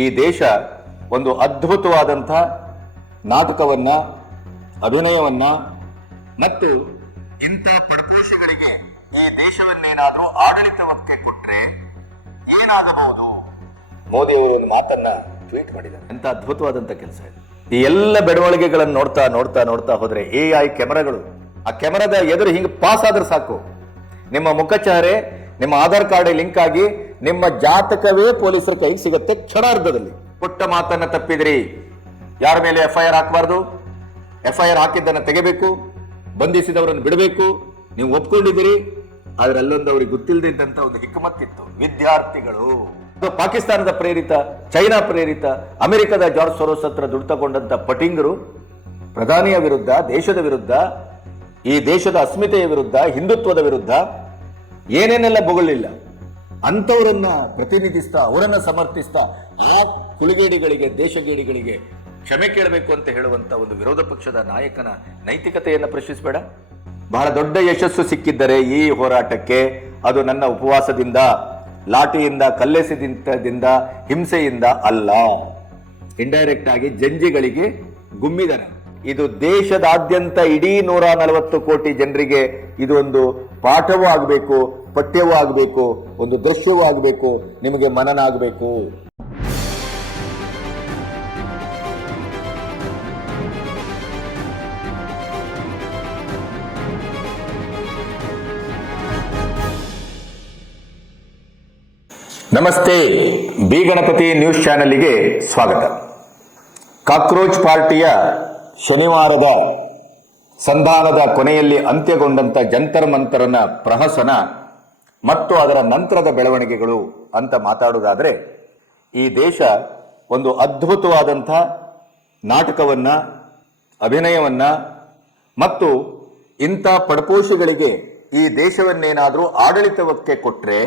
ಈ ದೇಶ ಒಂದು ಅದ್ಭುತವಾದಂಥ ನಾಟಕವನ್ನ, ಅಭಿನಯವನ್ನ ಮತ್ತು ಇಂಥ ಪರದೇಶಗಳಿಗೆ ಈ ದೇಶವನ್ನೇನಾದರೂ ಆಡಳಿತಕ್ಕೆ ಕೊಟ್ರೆ ಏನಾಗಬಹುದು? ಮೋದಿ ಅವರು ಒಂದು ಮಾತನ್ನ ಟ್ವೀಟ್ ಮಾಡಿದ್ದಾರೆ. ಎಂತ ಅದ್ಭುತವಾದಂಥ ಕೆಲಸ ಇದೆ. ಈ ಎಲ್ಲ ಬೆಳವಣಿಗೆಗಳನ್ನು ನೋಡ್ತಾ ನೋಡ್ತಾ ನೋಡ್ತಾ ಹೋದ್ರೆ AI ಕ್ಯಾಮೆರಾಗಳು, ಆ ಕ್ಯಾಮೆರಾದ ಎದುರು ಹಿಂಗೆ ಪಾಸ್ ಆದ್ರೆ ಸಾಕು, ನಿಮ್ಮ ಮುಖಚಹರೆ, ನಿಮ್ಮ ಆಧಾರ್ ಕಾರ್ಡ್ ಲಿಂಕ್ ಆಗಿ ನಿಮ್ಮ ಜಾತಕವೇ ಪೊಲೀಸರ ಕೈಗೆ ಸಿಗುತ್ತೆ ಕ್ಷಣಾರ್ಧದಲ್ಲಿ. ಪುಟ್ಟ ಮಾತನ್ನ ತಪ್ಪಿದ್ರಿ, ಯಾರ ಮೇಲೆ FIR ಹಾಕಬಾರ್ದು, FIR ಹಾಕಿದ್ದನ್ನ ತೆಗೆಬೇಕು, ಬಂಧಿಸಿದವರನ್ನು ಬಿಡಬೇಕು, ನೀವು ಒಪ್ಕೊಂಡಿದ್ದೀರಿ. ಆದ್ರೆ ಅಲ್ಲೊಂದು ಅವ್ರಿಗೆ ಗೊತ್ತಿಲ್ಲದಂತ ಒಂದು ಹಿಕ್ಕಮತ್ತಿತ್ತು. ವಿದ್ಯಾರ್ಥಿಗಳು ಪಾಕಿಸ್ತಾನದ ಪ್ರೇರಿತ, ಚೈನಾ ಪ್ರೇರಿತ, ಅಮೆರಿಕದ ಜಾರ್ಜ್ ಸೊರೋಸ್ ಹತ್ರ ದುಡ್ಡು ತಗೊಂಡಂತ ಪಟಿಂಗರು ಪ್ರಧಾನಿಯ ವಿರುದ್ಧ, ದೇಶದ ವಿರುದ್ಧ, ಈ ದೇಶದ ಅಸ್ಮಿತೆಯ ವಿರುದ್ಧ, ಹಿಂದುತ್ವದ ವಿರುದ್ಧ ಏನೇನೆಲ್ಲ ಬೊಗಳಿಲ್ಲ, ಅಂಥವರನ್ನ ಪ್ರತಿನಿಧಿಸ್ತಾ, ಅವರನ್ನ ಸಮರ್ಥಿಸ್ತಾ ಆ ಕುಳಿಗೇಡಿಗಳಿಗೆ, ದೇಶಗೇಡಿಗಳಿಗೆ ಕ್ಷಮೆ ಕೇಳಬೇಕು ಅಂತ ಹೇಳುವಂತ ಒಂದು ವಿರೋಧ ಪಕ್ಷದ ನಾಯಕನ ನೈತಿಕತೆಯನ್ನು ಪ್ರಶ್ನಿಸಬೇಡ. ಬಹಳ ದೊಡ್ಡ ಯಶಸ್ಸು ಸಿಕ್ಕಿದ್ದರೆ ಈ ಹೋರಾಟಕ್ಕೆ ಅದು ನನ್ನ ಉಪವಾಸದಿಂದ, ಲಾಠಿಯಿಂದ, ಕಲ್ಲೆಸೆದಿಂದ, ಹಿಂಸೆಯಿಂದ ಅಲ್ಲ, ಇಂಡೈರೆಕ್ಟ್ ಆಗಿ ಜಂಜಿಗಳಿಗೆ ಗುಮ್ಮಿದನ. ಇದು ದೇಶದಾದ್ಯಂತ ಇಡೀ 140 ಕೋಟಿ ಜನರಿಗೆ ಇದು ಒಂದು ಪಾಠವೂ ಆಗಬೇಕು, ಪಠ್ಯವೂ ಆಗಬೇಕು, ಒಂದು ದೃಶ್ಯವೂ ಆಗಬೇಕು, ನಿಮಗೆ ಮನನ ಆಗಬೇಕು. ನಮಸ್ತೆ, ಬಿ ಗಣಪತಿ ನ್ಯೂಸ್ ಚಾನೆಲ್ಗೆ ಸ್ವಾಗತ. ಕಾಕ್ರೋಚ್ ಪಾರ್ಟಿಯ ಶನಿವಾರದ ಸಂಧಾನದ ಕೊನೆಯಲ್ಲಿ ಅಂತ್ಯಗೊಂಡಂತ ಜಂತರ್ ಮಂತರನ ಪ್ರಹಸನ ಮತ್ತು ಅದರ ನಂತರದ ಬೆಳವಣಿಗೆಗಳು ಅಂತ ಮಾತಾಡುವುದಾದ್ರೆ, ಈ ದೇಶ ಒಂದು ಅದ್ಭುತವಾದಂಥ ನಾಟಕವನ್ನ, ಅಭಿನಯವನ್ನ ಮತ್ತು ಇಂಥ ಪಡಪೋಷಿಗಳಿಗೆ ಈ ದೇಶವನ್ನೇನಾದರೂ ಆಡಳಿತಕ್ಕೆ ಕೊಟ್ರೆ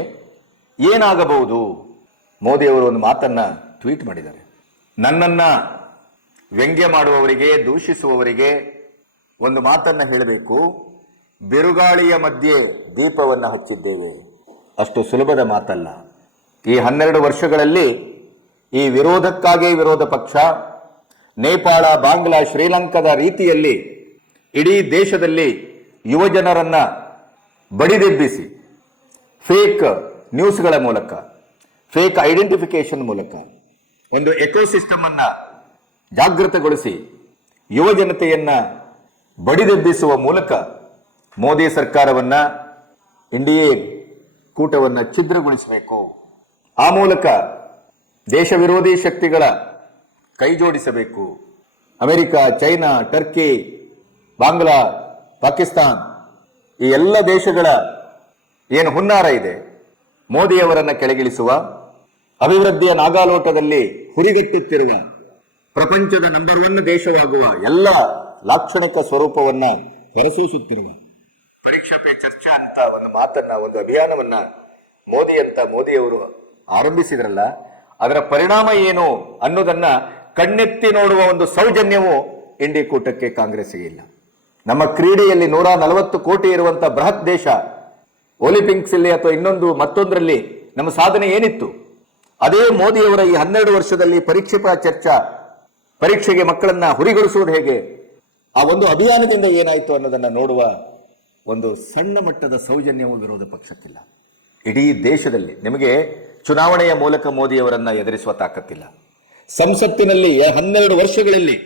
ಏನಾಗಬಹುದು? ಮೋದಿ ಅವರು ಒಂದು ಮಾತನ್ನ ಟ್ವೀಟ್ ಮಾಡಿದ್ದಾರೆ. ನನ್ನನ್ನ ವ್ಯಂಗ್ಯ ಮಾಡುವವರಿಗೆ, ದೂಷಿಸುವವರಿಗೆ ಒಂದು ಮಾತನ್ನ ಹೇಳಬೇಕು. ಬಿರುಗಾಳಿಯ ಮಧ್ಯೆ ದೀಪವನ್ನ ಹಚ್ಚಿದ್ದೇವೆ. ಅಷ್ಟು ಸುಲಭದ ಮಾತಲ್ಲ. ಈ 12 ವರ್ಷಗಳಲ್ಲಿ ಈ ವಿರೋಧಕ್ಕಾಗಿ ವಿರೋಧ ಪಕ್ಷ ನೇಪಾಳ, ಬಾಂಗ್ಲಾ, ಶ್ರೀಲಂಕಾದ ರೀತಿಯಲ್ಲಿ ಇಡೀ ದೇಶದಲ್ಲಿ ಯುವಜನರನ್ನ ಬಡಿದೆಬ್ಬಿಸಿ, ಫೇಕ್ ನ್ಯೂಸ್ಗಳ ಮೂಲಕ, ಫೇಕ್ ಐಡೆಂಟಿಫಿಕೇಶನ್ ಮೂಲಕ ಒಂದು ಎಕೋಸಿಸ್ಟಮ್ ಅನ್ನ ಜಾಗೃತಗೊಳಿಸಿ ಯುವ ಜನತೆಯನ್ನ ಬಡಿದೆಬ್ಬಿಸುವ ಮೂಲಕ ಮೋದಿ ಸರ್ಕಾರವನ್ನ, NDA ಕೂಟವನ್ನ ಛಿದ್ರಗೊಳಿಸಬೇಕು. ಆ ಮೂಲಕ ದೇಶ ವಿರೋಧಿ ಶಕ್ತಿಗಳ ಕೈ ಜೋಡಿಸಬೇಕು. America, China, Turkey, Bangla, Pakistan ಈ ಎಲ್ಲ ದೇಶಗಳ ಏನು ಹುನ್ನಾರ ಇದೆ, ಮೋದಿಯವರನ್ನ ಕೆಳಗಿಳಿಸುವ, ಅಭಿವೃದ್ಧಿಯ ನಾಗಾಲೋಟದಲ್ಲಿ ಹುರಿಗಟ್ಟುತ್ತಿರುವ, ಪ್ರಪಂಚದ ನಂಬರ್ 1 ದೇಶವಾಗುವ ಎಲ್ಲ ಲಾಕ್ಷಣಿಕ ಸ್ವರೂಪವನ್ನ ಹೊರಸೂಸುತ್ತಿರುವ ಪರೀಕ್ಷಾ ಪೇ ಚರ್ಚಾ ಅಂತ ಒಂದು ಮಾತನ್ನ, ಒಂದು ಅಭಿಯಾನವನ್ನ ಮೋದಿಯವರು ಆರಂಭಿಸಿದ್ರಲ್ಲ, ಅದರ ಪರಿಣಾಮ ಏನು ಅನ್ನೋದನ್ನ ಕಣ್ಣೆತ್ತಿ ನೋಡುವ ಒಂದು ಸೌಜನ್ಯವು NDA ಕೂಟಕ್ಕೆ, ಕಾಂಗ್ರೆಸ್ಗೆ ಇಲ್ಲ. ನಮ್ಮ ಕ್ರೀಡೆಯಲ್ಲಿ 140 ಕೋಟಿ ಇರುವಂತ ಬೃಹತ್ ದೇಶ, ಒಲಿಂಪಿಕ್ಸ್ ಅಲ್ಲಿ ಅಥವಾ ಮತ್ತೊಂದರಲ್ಲಿ ನಮ್ಮ ಸಾಧನೆ ಏನಿತ್ತು? ಅದೇ ಮೋದಿಯವರ ಈ 12 ವರ್ಷದಲ್ಲಿ ಪರೀಕ್ಷೆ ಪೇ ಚರ್ಚಾ, ಪರೀಕ್ಷೆಗೆ ಮಕ್ಕಳನ್ನ ಹುರಿಗೊಳಿಸುವುದು ಹೇಗೆ, ಆ ಒಂದು ಅಭಿಯಾನದಿಂದ ಏನಾಯ್ತು ಅನ್ನೋದನ್ನ ನೋಡುವ ಒಂದು ಸಣ್ಣ ಮಟ್ಟದ ಸೌಜನ್ಯವು ವಿರೋಧ ಪಕ್ಷಕ್ಕಿಲ್ಲ. ಇಡೀ ದೇಶದಲ್ಲಿ ನಿಮಗೆ ಚುನಾವಣೆಯ ಮೂಲಕ ಮೋದಿಯವರನ್ನ ಎದುರಿಸುವ ತಾಕತ್ತಿಲ್ಲ. ಸಂಸತ್ತಿನಲ್ಲಿ 12 ವರ್ಷಗಳಲ್ಲಿ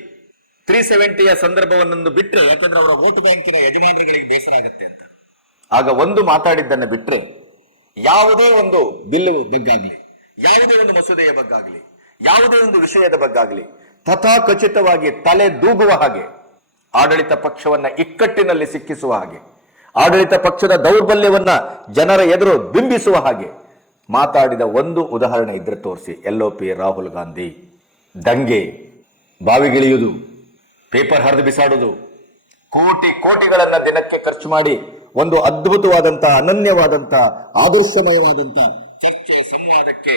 370ಯ ಸಂದರ್ಭವನ್ನೊಂದು ಬಿಟ್ಟರೆ, ಯಾಕಂದ್ರೆ ಅವರ ವೋಟ್ ಬ್ಯಾಂಕಿನ ಯಜಮಾನರುಗಳಿಗೆ ಬೇಸರ ಆಗತ್ತೆ ಅಂತ, ಆಗ ಒಂದು ಮಾತಾಡಿದ್ದನ್ನು ಬಿಟ್ರೆ ಯಾವುದೇ ಒಂದು ಬಿಲ್ ಬಗ್ಗಾಗ್ಲಿ, ಯಾವುದೇ ಒಂದು ಮಸೂದೆಯ ಬಗ್ಗಾಗ್ಲಿ, ಯಾವುದೇ ಒಂದು ವಿಷಯದ ಬಗ್ಗಾಗ್ಲಿ ತಥಾಖಚಿತವಾಗಿ ತಲೆ ದೂಗುವ ಹಾಗೆ, ಆಡಳಿತ ಪಕ್ಷವನ್ನ ಇಕ್ಕಟ್ಟಿನಲ್ಲಿ ಸಿಕ್ಕಿಸುವ ಹಾಗೆ, ಆಡಳಿತ ಪಕ್ಷದ ದೌರ್ಬಲ್ಯವನ್ನ ಜನರ ಎದುರು ಬಿಂಬಿಸುವ ಹಾಗೆ ಮಾತಾಡಿದ ಒಂದು ಉದಾಹರಣೆ ಇದ್ರೆ ತೋರಿಸಿ. LOP ರಾಹುಲ್ ಗಾಂಧಿ ದಂಗೆ, ಬಾವಿಗಿಳಿಯುವುದು, ಪೇಪರ್ ಹರಿದು ಬಿಸಾಡುವುದು, ಕೋಟಿಗಳನ್ನ ದಿನಕ್ಕೆ ಖರ್ಚು ಮಾಡಿ ಒಂದು ಅದ್ಭುತವಾದಂತಹ, ಅನನ್ಯವಾದಂತಹ, ಆದರ್ಶಮಯವಾದಂತಹ ಚರ್ಚೆ, ಸಂವಾದಕ್ಕೆ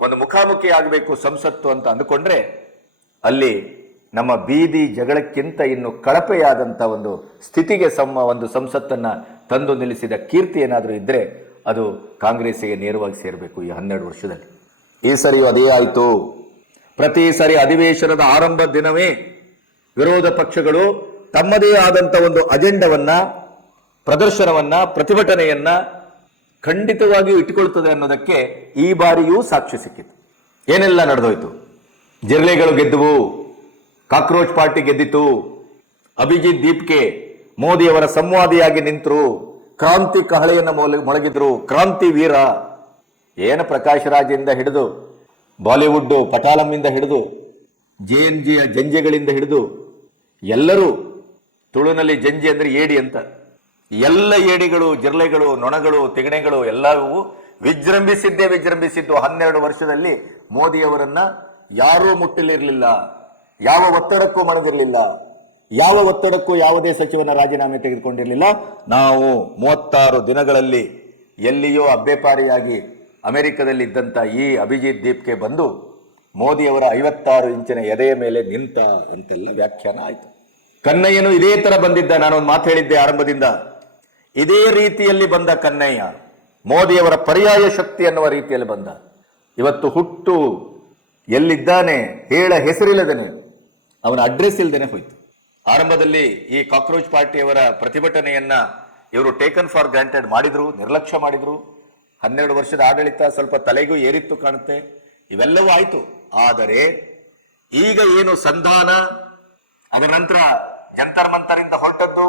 ಒಂದು ಮುಖಾಮುಖಿ ಆಗಬೇಕು ಸಂಸತ್ತು ಅಂತ ಅಂದುಕೊಂಡ್ರೆ, ಅಲ್ಲಿ ನಮ್ಮ ಬೀದಿ ಜಗಳಕ್ಕಿಂತ ಇನ್ನು ಕಳಪೆಯಾದಂಥ ಒಂದು ಸ್ಥಿತಿಗೆ ಒಂದು ಸಂಸತ್ತನ್ನ ತಂದು ನಿಲ್ಲಿಸಿದ ಕೀರ್ತಿ ಏನಾದರೂ ಇದ್ರೆ ಅದು ಕಾಂಗ್ರೆಸ್ಸಿಗೆ ನೇರವಾಗಿ ಸೇರಬೇಕು ಈ 12 ವರ್ಷದಲ್ಲಿ. ಈ ಸರಿಯೂ ಅದೇ ಆಯಿತು. ಪ್ರತಿ ಸಾರಿ ಅಧಿವೇಶನದ ಆರಂಭ ದಿನವೇ ವಿರೋಧ ಪಕ್ಷಗಳು ತಮ್ಮದೇ ಆದಂತ ಒಂದು ಅಜೆಂಡವನ್ನ, ಪ್ರದರ್ಶನವನ್ನ, ಪ್ರತಿಭಟನೆಯನ್ನ ಖಂಡಿತವಾಗಿಯೂ ಇಟ್ಟುಕೊಳ್ತದೆ ಅನ್ನೋದಕ್ಕೆ ಈ ಬಾರಿಯೂ ಸಾಕ್ಷ್ಯ ಸಿಕ್ಕಿತು. ಏನೆಲ್ಲ ನಡೆದೋಯ್ತು? ಜಿರ್ಲೆಗಳು ಗೆದ್ದುವು, ಕಾಕ್ರೋಚ್ ಪಾರ್ಟಿ ಗೆದ್ದಿತು, ಅಭಿಜಿತ್ ದೀಪ್ಗೆ ಮೋದಿಯವರ ಸಂವಾದಿಯಾಗಿ ನಿಂತರು, ಕ್ರಾಂತಿ ಕಹಳೆಯನ್ನು ಮೊಳಗಿದ್ರು, ಕ್ರಾಂತಿ ವೀರ. ಏನು ಪ್ರಕಾಶ್ ರಾಜಿಂದ ಹಿಡಿದು ಬಾಲಿವುಡ್ ಪಟಾಲಂನಿಂದ ಹಿಡಿದು JNJಯ ಜಂಜೆಗಳಿಂದ ಹಿಡಿದು ಎಲ್ಲರೂ, ತುಳುನಲ್ಲಿ ಜಂಜೆ ಅಂದ್ರೆ ಏಡಿ ಅಂತ, ಎಲ್ಲ ಏಡಿಗಳು, ಜಿರ್ಲೆಗಳು, ನೊಣಗಳು, ತಿಗಣೆಗಳು ಎಲ್ಲವೂ ವಿಜೃಂಭಿಸಿದ್ದು 12 ವರ್ಷದಲ್ಲಿ ಮೋದಿಯವರನ್ನ ಯಾರೂ ಮುಟ್ಟಲಿರಲಿಲ್ಲ, ಯಾವ ಒತ್ತಡಕ್ಕೂ ಮಣದಿರಲಿಲ್ಲ, ಯಾವ ಒತ್ತಡಕ್ಕೂ ಯಾವುದೇ ಸಚಿವನ ರಾಜೀನಾಮೆ ತೆಗೆದುಕೊಂಡಿರಲಿಲ್ಲ. ನಾವು 36 ದಿನಗಳಲ್ಲಿ ಎಲ್ಲಿಯೋ ಅಬ್ಬೆಪಾರಿಯಾಗಿ ಅಮೆರಿಕದಲ್ಲಿ ಇದ್ದಂತ ಈ ಅಭಿಜಿತ್ ದೀಪ್ಗೆ ಬಂದು ಮೋದಿಯವರ 56 ಇಂಚಿನ ಎದೆಯ ಮೇಲೆ ನಿಂತ ಅಂತೆಲ್ಲ ವ್ಯಾಖ್ಯಾನ ಆಯ್ತು. ಕನ್ನಯ್ಯನು ಇದೇ ತರ ಬಂದಿದ್ದ. ನಾನೊಂದು ಮಾತು ಹೇಳಿದ್ದೆ ಆರಂಭದಿಂದ, ಇದೇ ರೀತಿಯಲ್ಲಿ ಬಂದ ಕನ್ನಯ್ಯ ಮೋದಿಯವರ ಪರ್ಯಾಯ ಶಕ್ತಿ ಅನ್ನುವ ರೀತಿಯಲ್ಲಿ ಬಂದ. ಇವತ್ತು ಹುಟ್ಟು ಎಲ್ಲಿದ್ದಾನೆ ಹೇಳ ಹೆಸರಿಲ್ಲದೇನೆ, ಅವನ ಅಡ್ರೆಸ್ ಇಲ್ಲದೇನೆ ಹೋಯ್ತು. ಆರಂಭದಲ್ಲಿ ಈ ಕಾಕ್ರೋಚ್ ಪಾರ್ಟಿಯವರ ಪ್ರತಿಭಟನೆಯನ್ನ ಇವರು ಟೇಕನ್ ಫಾರ್ ಗ್ರಾಂಟೆಡ್ ಮಾಡಿದ್ರು, ನಿರ್ಲಕ್ಷ್ಯ ಮಾಡಿದ್ರು. 12 ವರ್ಷದ ಆಡಳಿತ ಸ್ವಲ್ಪ ತಲೆಗೂ ಏರಿತ್ತು ಕಾಣುತ್ತೆ. ಇವೆಲ್ಲವೂ ಆಯ್ತು. ಆದರೆ ಈಗ ಏನು ಸಂಧಾನ, ಅದರ ನಂತರ ಜಂತರ್ ಮಂತರಿಂದ ಹೊರಟದ್ದು,